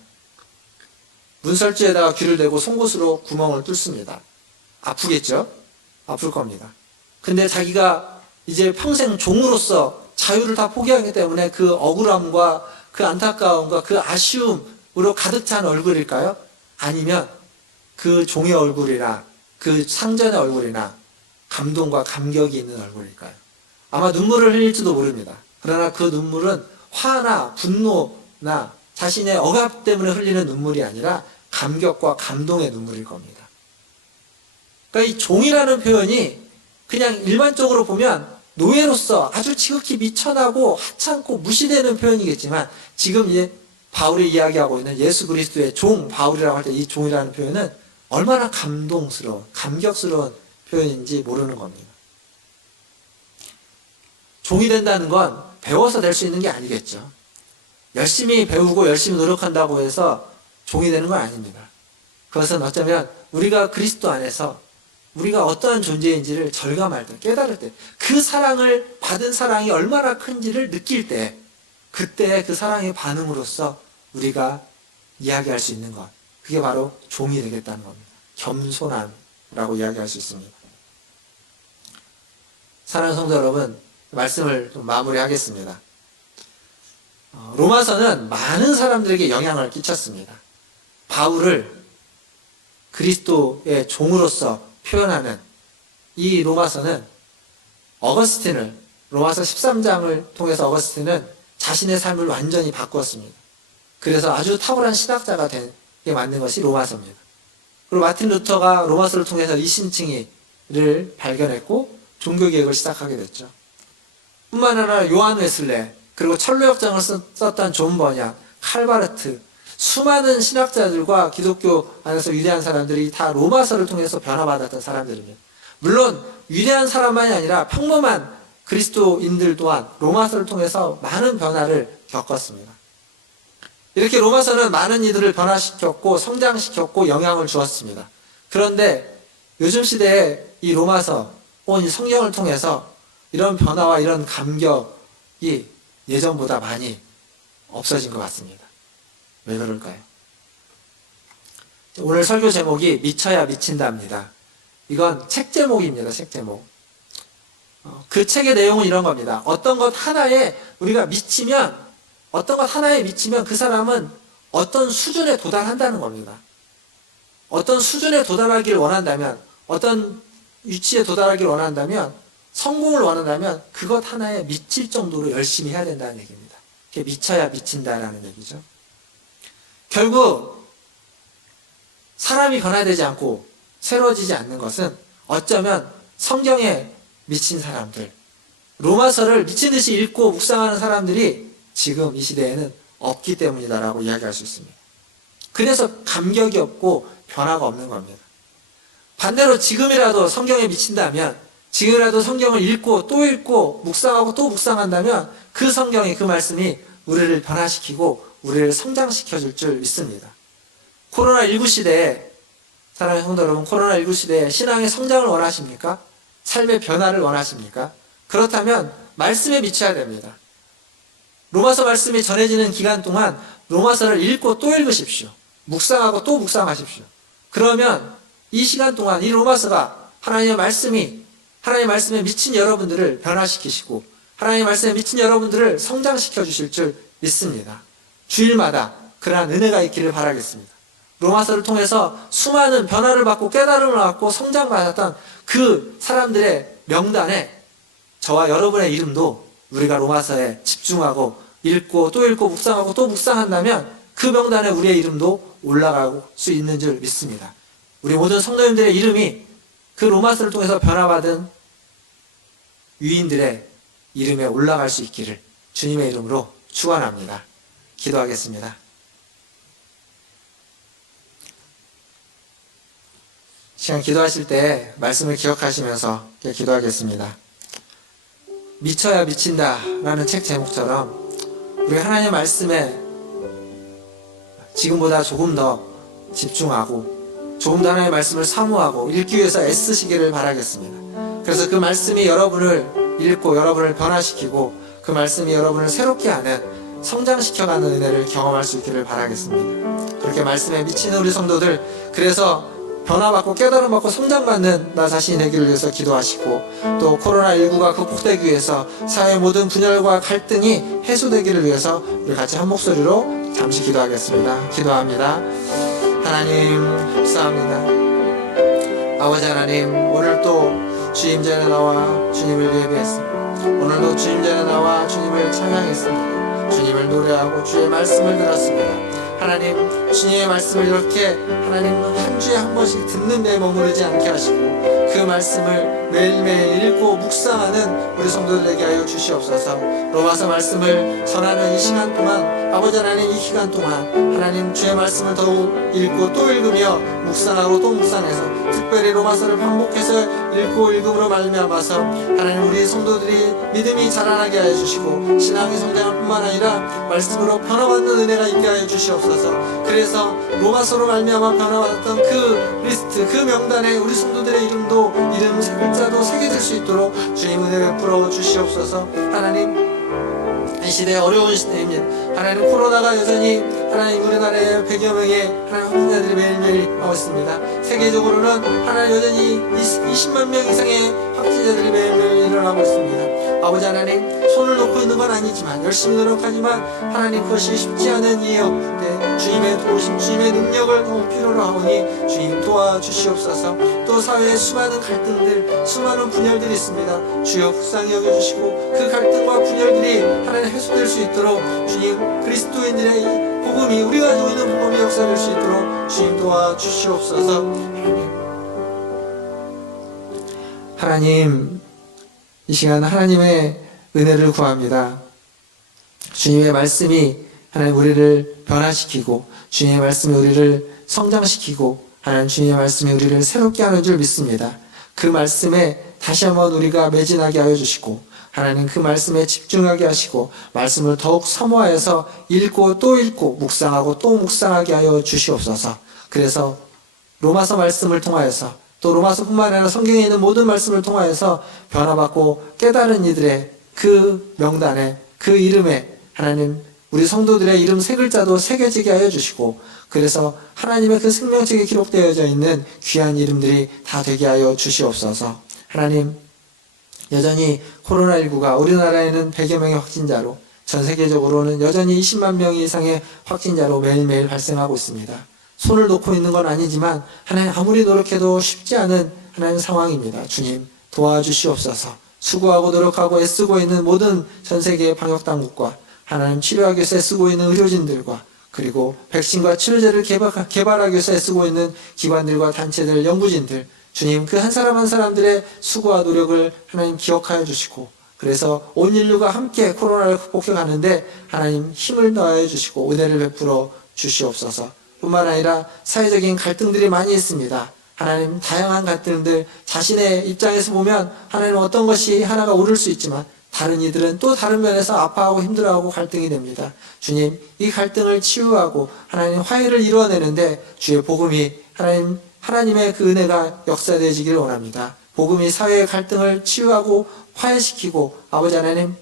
문설주에다가 귀를 대고 송곳으로 구멍을 뚫습니다. 아프겠죠? 아플 겁니다. 근데 자기가 이제 평생 종으로서 자유를 다 포기하기 때문에 그 억울함과 그 안타까움과 그 아쉬움으로 가득 찬 얼굴일까요? 아니면 그 종의 얼굴이나 그 상전의 얼굴이나 감동과 감격이 있는 얼굴일까요? 아마 눈물을 흘릴지도 모릅니다. 그러나 그 눈물은 화나 분노나 자신의 억압 때문에 흘리는 눈물이 아니라 감격과 감동의 눈물일 겁니다. 그러니까 이 종이라는 표현이 그냥 일반적으로 보면 노예로서 아주 지극히 미천하고 하찮고 무시되는 표현이겠지만 지금 이제 바울이 이야기하고 있는 예수 그리스도의 종 바울이라고 할 때 이 종이라는 표현은 얼마나 감동스러운, 감격스러운 표현인지 모르는 겁니다. 종이 된다는 건 배워서 될 수 있는 게 아니겠죠. 열심히 배우고 열심히 노력한다고 해서 종이 되는 건 아닙니다. 그것은 어쩌면 우리가 그리스도 안에서 우리가 어떠한 존재인지를 절감할 때, 깨달을 때, 그 사랑을 받은 사랑이 얼마나 큰지를 느낄 때, 그때 그 사랑의 반응으로서 우리가 이야기할 수 있는 것, 그게 바로 종이 되겠다는 겁니다. 겸손함이라고 이야기할 수 있습니다. 사랑하는 성도 여러분, 말씀을 좀 마무리하겠습니다. 로마서는 많은 사람들에게 영향을 끼쳤습니다. 바울을 그리스도의 종으로서 표현하는 이 로마서는 어거스틴을, 로마서 13장을 통해서 어거스틴은 자신의 삶을 완전히 바꾸었습니다. 그래서 아주 탁월한 신학자가 되게 만든 것이 로마서입니다. 그리고 마틴 루터가 로마서를 통해서 이신칭의를 발견했고 종교개혁을 시작하게 됐죠. 뿐만 아니라 요한 웨슬레, 그리고 철로역정을 썼던 존 버냐, 칼바르트, 수많은 신학자들과 기독교 안에서 위대한 사람들이 다 로마서를 통해서 변화받았던 사람들입니다. 물론 위대한 사람만이 아니라 평범한 그리스도인들 또한 로마서를 통해서 많은 변화를 겪었습니다. 이렇게 로마서는 많은 이들을 변화시켰고 성장시켰고 영향을 주었습니다. 그런데 요즘 시대에 이 로마서 혹은 이 성경을 통해서 이런 변화와 이런 감격이 예전보다 많이 없어진 것 같습니다. 왜 그럴까요? 오늘 설교 제목이 미쳐야 미친다입니다. 이건 책 제목입니다. 책 제목. 그 책의 내용은 이런 겁니다. 어떤 것 하나에 우리가 미치면, 어떤 것 하나에 미치면 그 사람은 어떤 수준에 도달한다는 겁니다. 어떤 수준에 도달하기를 원한다면, 어떤 위치에 도달하기를 원한다면 성공을 원한다면 그것 하나에 미칠 정도로 열심히 해야 된다는 얘기입니다. 그게 미쳐야 미친다라는 얘기죠. 결국 사람이 변화되지 않고 새로워지지 않는 것은 어쩌면 성경에 미친 사람들, 로마서를 미친 듯이 읽고 묵상하는 사람들이 지금 이 시대에는 없기 때문이다라고 이야기할 수 있습니다. 그래서 감격이 없고 변화가 없는 겁니다. 반대로 지금이라도 성경에 미친다면, 지금이라도 성경을 읽고 또 읽고 묵상하고 또 묵상한다면 그 성경이, 그 말씀이 우리를 변화시키고 우리를 성장시켜줄 줄 믿습니다. 코로나19 시대에, 사랑하는 성도 여러분, 코로나19 시대에 신앙의 성장을 원하십니까? 삶의 변화를 원하십니까? 그렇다면 말씀에 미쳐야 됩니다. 로마서 말씀이 전해지는 기간 동안 로마서를 읽고 또 읽으십시오. 묵상하고 또 묵상하십시오. 그러면 이 시간 동안 이 로마서가 하나님의 말씀에 미친 여러분들을 변화시키시고 하나님의 말씀에 미친 여러분들을 성장시켜 주실 줄 믿습니다. 주일마다 그러한 은혜가 있기를 바라겠습니다. 로마서를 통해서 수많은 변화를 받고 깨달음을 받고 성장받았던 그 사람들의 명단에 저와 여러분의 이름도 우리가 로마서에 집중하고 읽고 또 읽고 묵상하고 또 묵상한다면 그 명단에 우리의 이름도 올라갈 수 있는 줄 믿습니다. 우리 모든 성도님들의 이름이 그 로마서를 통해서 변화받은 유인들의 이름에 올라갈 수 있기를 주님의 이름으로 축원합니다. 기도하겠습니다. 시간 기도하실 때 말씀을 기억하시면서 기도하겠습니다. 미쳐야 미친다라는 책 제목처럼 우리 하나님의 말씀에 지금보다 조금 더 집중하고 조금 더 하나님의 말씀을 사모하고 읽기 위해서 애쓰시기를 바라겠습니다. 그래서 그 말씀이 여러분을 읽고 여러분을 변화시키고 그 말씀이 여러분을 새롭게 하는 성장시켜가는 은혜를 경험할 수 있기를 바라겠습니다. 그렇게 말씀에 미치는 우리 성도들, 그래서 변화받고 깨달음받고 성장받는 나 자신이 되기를 위해서 기도하시고 또 코로나19가 극복되기 위해서 사회의 모든 분열과 갈등이 해소되기를 위해서 우리 같이 한 목소리로 잠시 기도하겠습니다. 기도합니다. 하나님 감사합니다. 아버지 하나님, 오늘 또 주님 전에 나와 주님을 예배했습니다. 오늘도 주님 전에 나와 주님을 찬양했습니다. 주님을 노래하고 주의 말씀을 들었습니다. 하나님, 주님의 말씀을 이렇게 하나님 한 주에 한 번씩 듣는 데 머무르지 않게 하시고 그 말씀을 매일매일 읽고 묵상하는 우리 성도들에게 하여 주시옵소서. 로마서 말씀을 전하는 이 시간 동안 아버지 하나님, 이 기간 동안 하나님 주의 말씀을 더욱 읽고 또 읽으며 묵상하고 또 묵상해서 특별히 로마서를 반복해서 읽고 읽음으로 말미암아서 하나님 우리 성도들이 믿음이 자라나게 하여 주시고 신앙의 성장을 뿐만 아니라 말씀으로 변화받는 은혜가 있게 하여 주시옵소서. 그래서 로마서로 말미암아 변화받았던 그 리스트, 그 명단에 우리 성도들의 이름도, 이름 세 글자도 새겨질 수 있도록 주님 은혜 베풀어 주시옵소서. 하나님, 이 시대 어려운 시대입니다. 하나님, 코로나가 여전히 하나님 우리나라에 100여 명의 하나님 확진자들이 매일매일 나오고 있습니다. 세계적으로는 하나님 여전히 20만 명 이상의 확진자들이 매일매일 일어나고 있습니다. 아버지 하나님, 손을 놓고 있는 건 아니지만 열심히 노력하지만 하나님 그것이 쉽지 않은 이에요. 주님의 도우심, 주님의 능력을 더욱 필요로 하오니 주님 도와주시옵소서. 또 사회에 수많은 갈등들, 수많은 분열들이 있습니다. 주여 불쌍히 여겨주시고 그 갈등과 분열들이 하나님 해소될 수 있도록 주님 그리스도인들의 이 복음이, 우리가 가지고 있는 복음이 역사될 수 있도록 주님 도와주시옵소서. 하나님, 이 시간 하나님의 은혜를 구합니다. 주님의 말씀이 하나님 우리를 변화시키고 주님의 말씀이 우리를 성장시키고 하나님 주님의 말씀이 우리를 새롭게 하는 줄 믿습니다. 그 말씀에 다시 한번 우리가 매진하게 하여 주시고 하나님 그 말씀에 집중하게 하시고 말씀을 더욱 사모하여서 읽고 또 읽고 묵상하고 또 묵상하게 하여 주시옵소서. 그래서 로마서 말씀을 통하여서 또 로마서뿐만 아니라 성경에 있는 모든 말씀을 통하여서 변화받고 깨달은 이들의 그 명단에, 그 이름에 하나님 우리 성도들의 이름 세 글자도 새겨지게 하여 주시고 그래서 하나님의 그 생명책에 기록되어져 있는 귀한 이름들이 다 되게 하여 주시옵소서. 하나님, 여전히 코로나19가 우리나라에는 100여 명의 확진자로, 전 세계적으로는 여전히 20만 명 이상의 확진자로 매일매일 발생하고 있습니다. 손을 놓고 있는 건 아니지만 하나님 아무리 노력해도 쉽지 않은 하나님 상황입니다. 주님 도와주시옵소서. 수고하고 노력하고 애쓰고 있는 모든 전 세계의 방역당국과 하나님 치료하기 위해서 애쓰고 있는 의료진들과 그리고 백신과 치료제를 개발하기 위해서 애쓰고 있는 기관들과 단체들, 연구진들, 주님 그 한 사람 한 사람들의 수고와 노력을 하나님 기억하여 주시고 그래서 온 인류가 함께 코로나를 극복해가는데 하나님 힘을 더하여 주시고 은혜를 베풀어 주시옵소서. 뿐만 아니라 사회적인 갈등들이 많이 있습니다. 하나님 다양한 갈등들 자신의 입장에서 보면 하나님 어떤 것이 하나가 옳을 수 있지만 다른 이들은 또 다른 면에서 아파하고 힘들어하고 갈등이 됩니다. 주님 이 갈등을 치유하고 하나님 화해를 이루어내는데 주의 복음이 하나님의 그 은혜가 역사되어지기를 원합니다. 복음이 사회의 갈등을 치유하고 화해시키고 아버지 하나님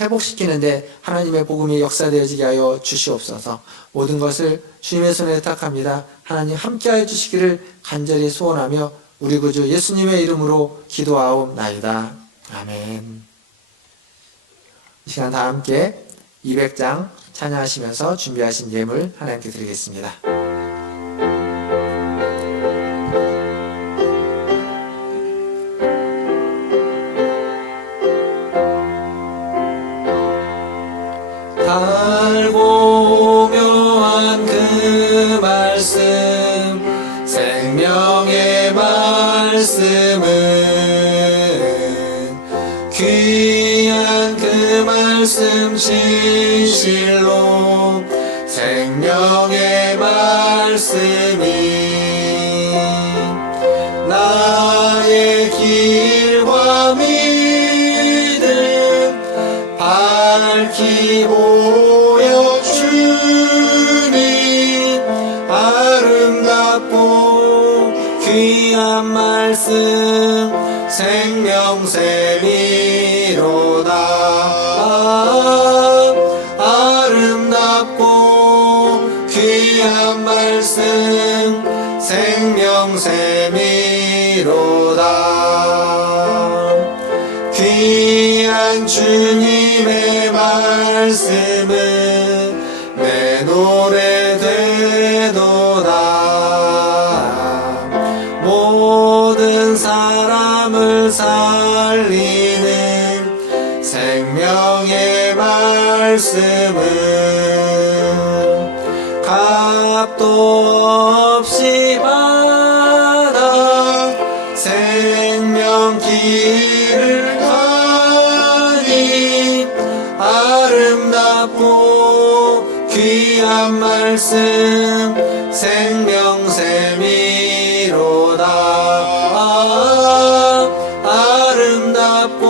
회복시키는데 하나님의 복음이 역사되어지게 하여 주시옵소서. 모든 것을 주님의 손에 의탁합니다. 하나님 함께하여 주시기를 간절히 소원하며 우리 구주 예수님의 이름으로 기도하옵나이다. 아멘. 이 시간 다 함께 200장 찬양하시면서 준비하신 예물 하나님께 드리겠습니다. 달고 묘한 그 말씀 생명의 말씀은 귀한 그 말씀 진실로 생명의 말씀이 나의 길과 믿음 밝히 보여주니 아름답고 귀한 말씀 생명샘이로다. 아름답고 귀한 말씀 생명샘이로다. 귀한 주님의 말씀은 내 노래 되도다. 모든 사람을 살리는 생명의 말씀은 값도 없이 받아 생명 길을 가니 아름답고 귀한 말씀 생명샘이로다. 아름답고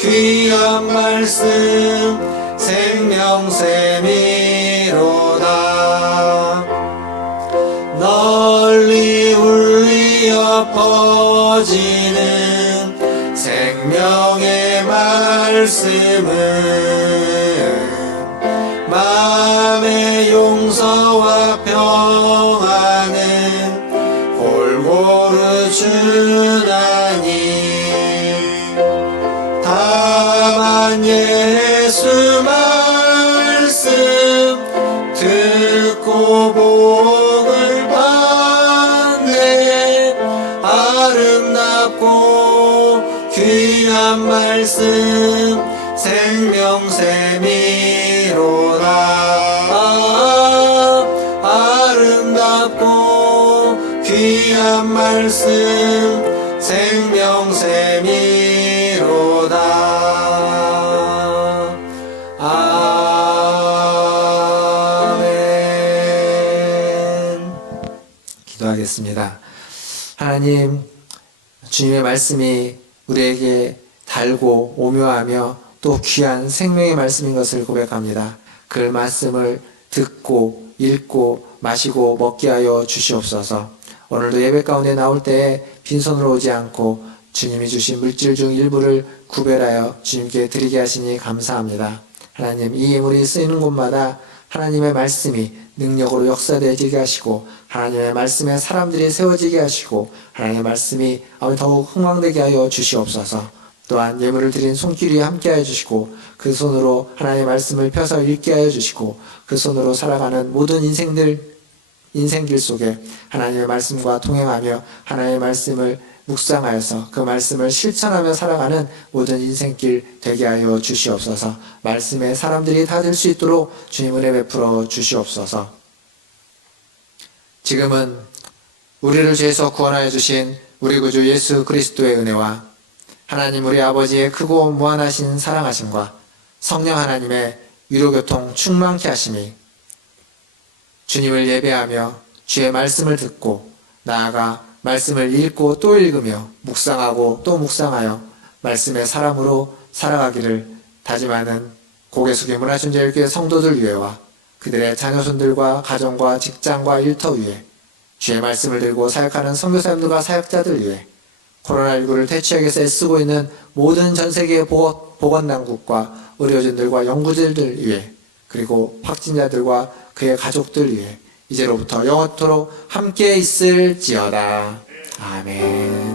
귀한 말씀 생명샘이로다. 널리 울리어 퍼지는 생명의 말씀은 마음의 용서와 평안은 골고루 주나니 다만 예수 말씀 듣고 복을 받네. 아름답고 귀한 말씀 생명샘이로다. 아름답고 귀한 말씀 생명샘이로다. 아멘. 기도하겠습니다. 하나님, 주님의 말씀이 우리에게 달고 오묘하며 또 귀한 생명의 말씀인 것을 고백합니다. 그 말씀을 듣고 읽고 마시고 먹게 하여 주시옵소서. 오늘도 예배 가운데 나올 때에 빈손으로 오지 않고 주님이 주신 물질 중 일부를 구별하여 주님께 드리게 하시니 감사합니다. 하나님, 이 예물이 쓰이는 곳마다 하나님의 말씀이 능력으로 역사되게 하시고 하나님의 말씀에 사람들이 세워지게 하시고 하나님의 말씀이 더욱 흥왕되게 하여 주시옵소서. 또한 예물을 드린 손길이 함께 하여 주시고 그 손으로 하나님의 말씀을 펴서 읽게 하여 주시고 그 손으로 살아가는 모든 인생들 인생길 속에 하나님의 말씀과 동행하며 하나님의 말씀을 묵상하여서 그 말씀을 실천하며 살아가는 모든 인생길 되게 하여 주시옵소서. 말씀의 사람들이 다 될 수 있도록 주님 은혜 베풀어 주시옵소서. 지금은 우리를 죄에서 구원하여 주신 우리 구주 예수 그리스도의 은혜와 하나님 우리 아버지의 크고 무한하신 사랑하심과 성령 하나님의 위로교통 충만케 하심이 주님을 예배하며 주의 말씀을 듣고 나아가 말씀을 읽고 또 읽으며 묵상하고 또 묵상하여 말씀의 사람으로 살아가기를 다짐하는 고개 숙여 문화순례교회 성도들 위해와 그들의 자녀손들과 가정과 직장과 일터 위에 주의 말씀을 들고 사역하는 선교사님들과 사역자들 위해 코로나19를 퇴치하기 위해서 애쓰고 있는 모든 전 세계 보건당국과 의료진들과 연구진들 위해 그리고 확진자들과 그의 가족들 위해 이제로부터 영원토록 함께 있을지어다. 아멘.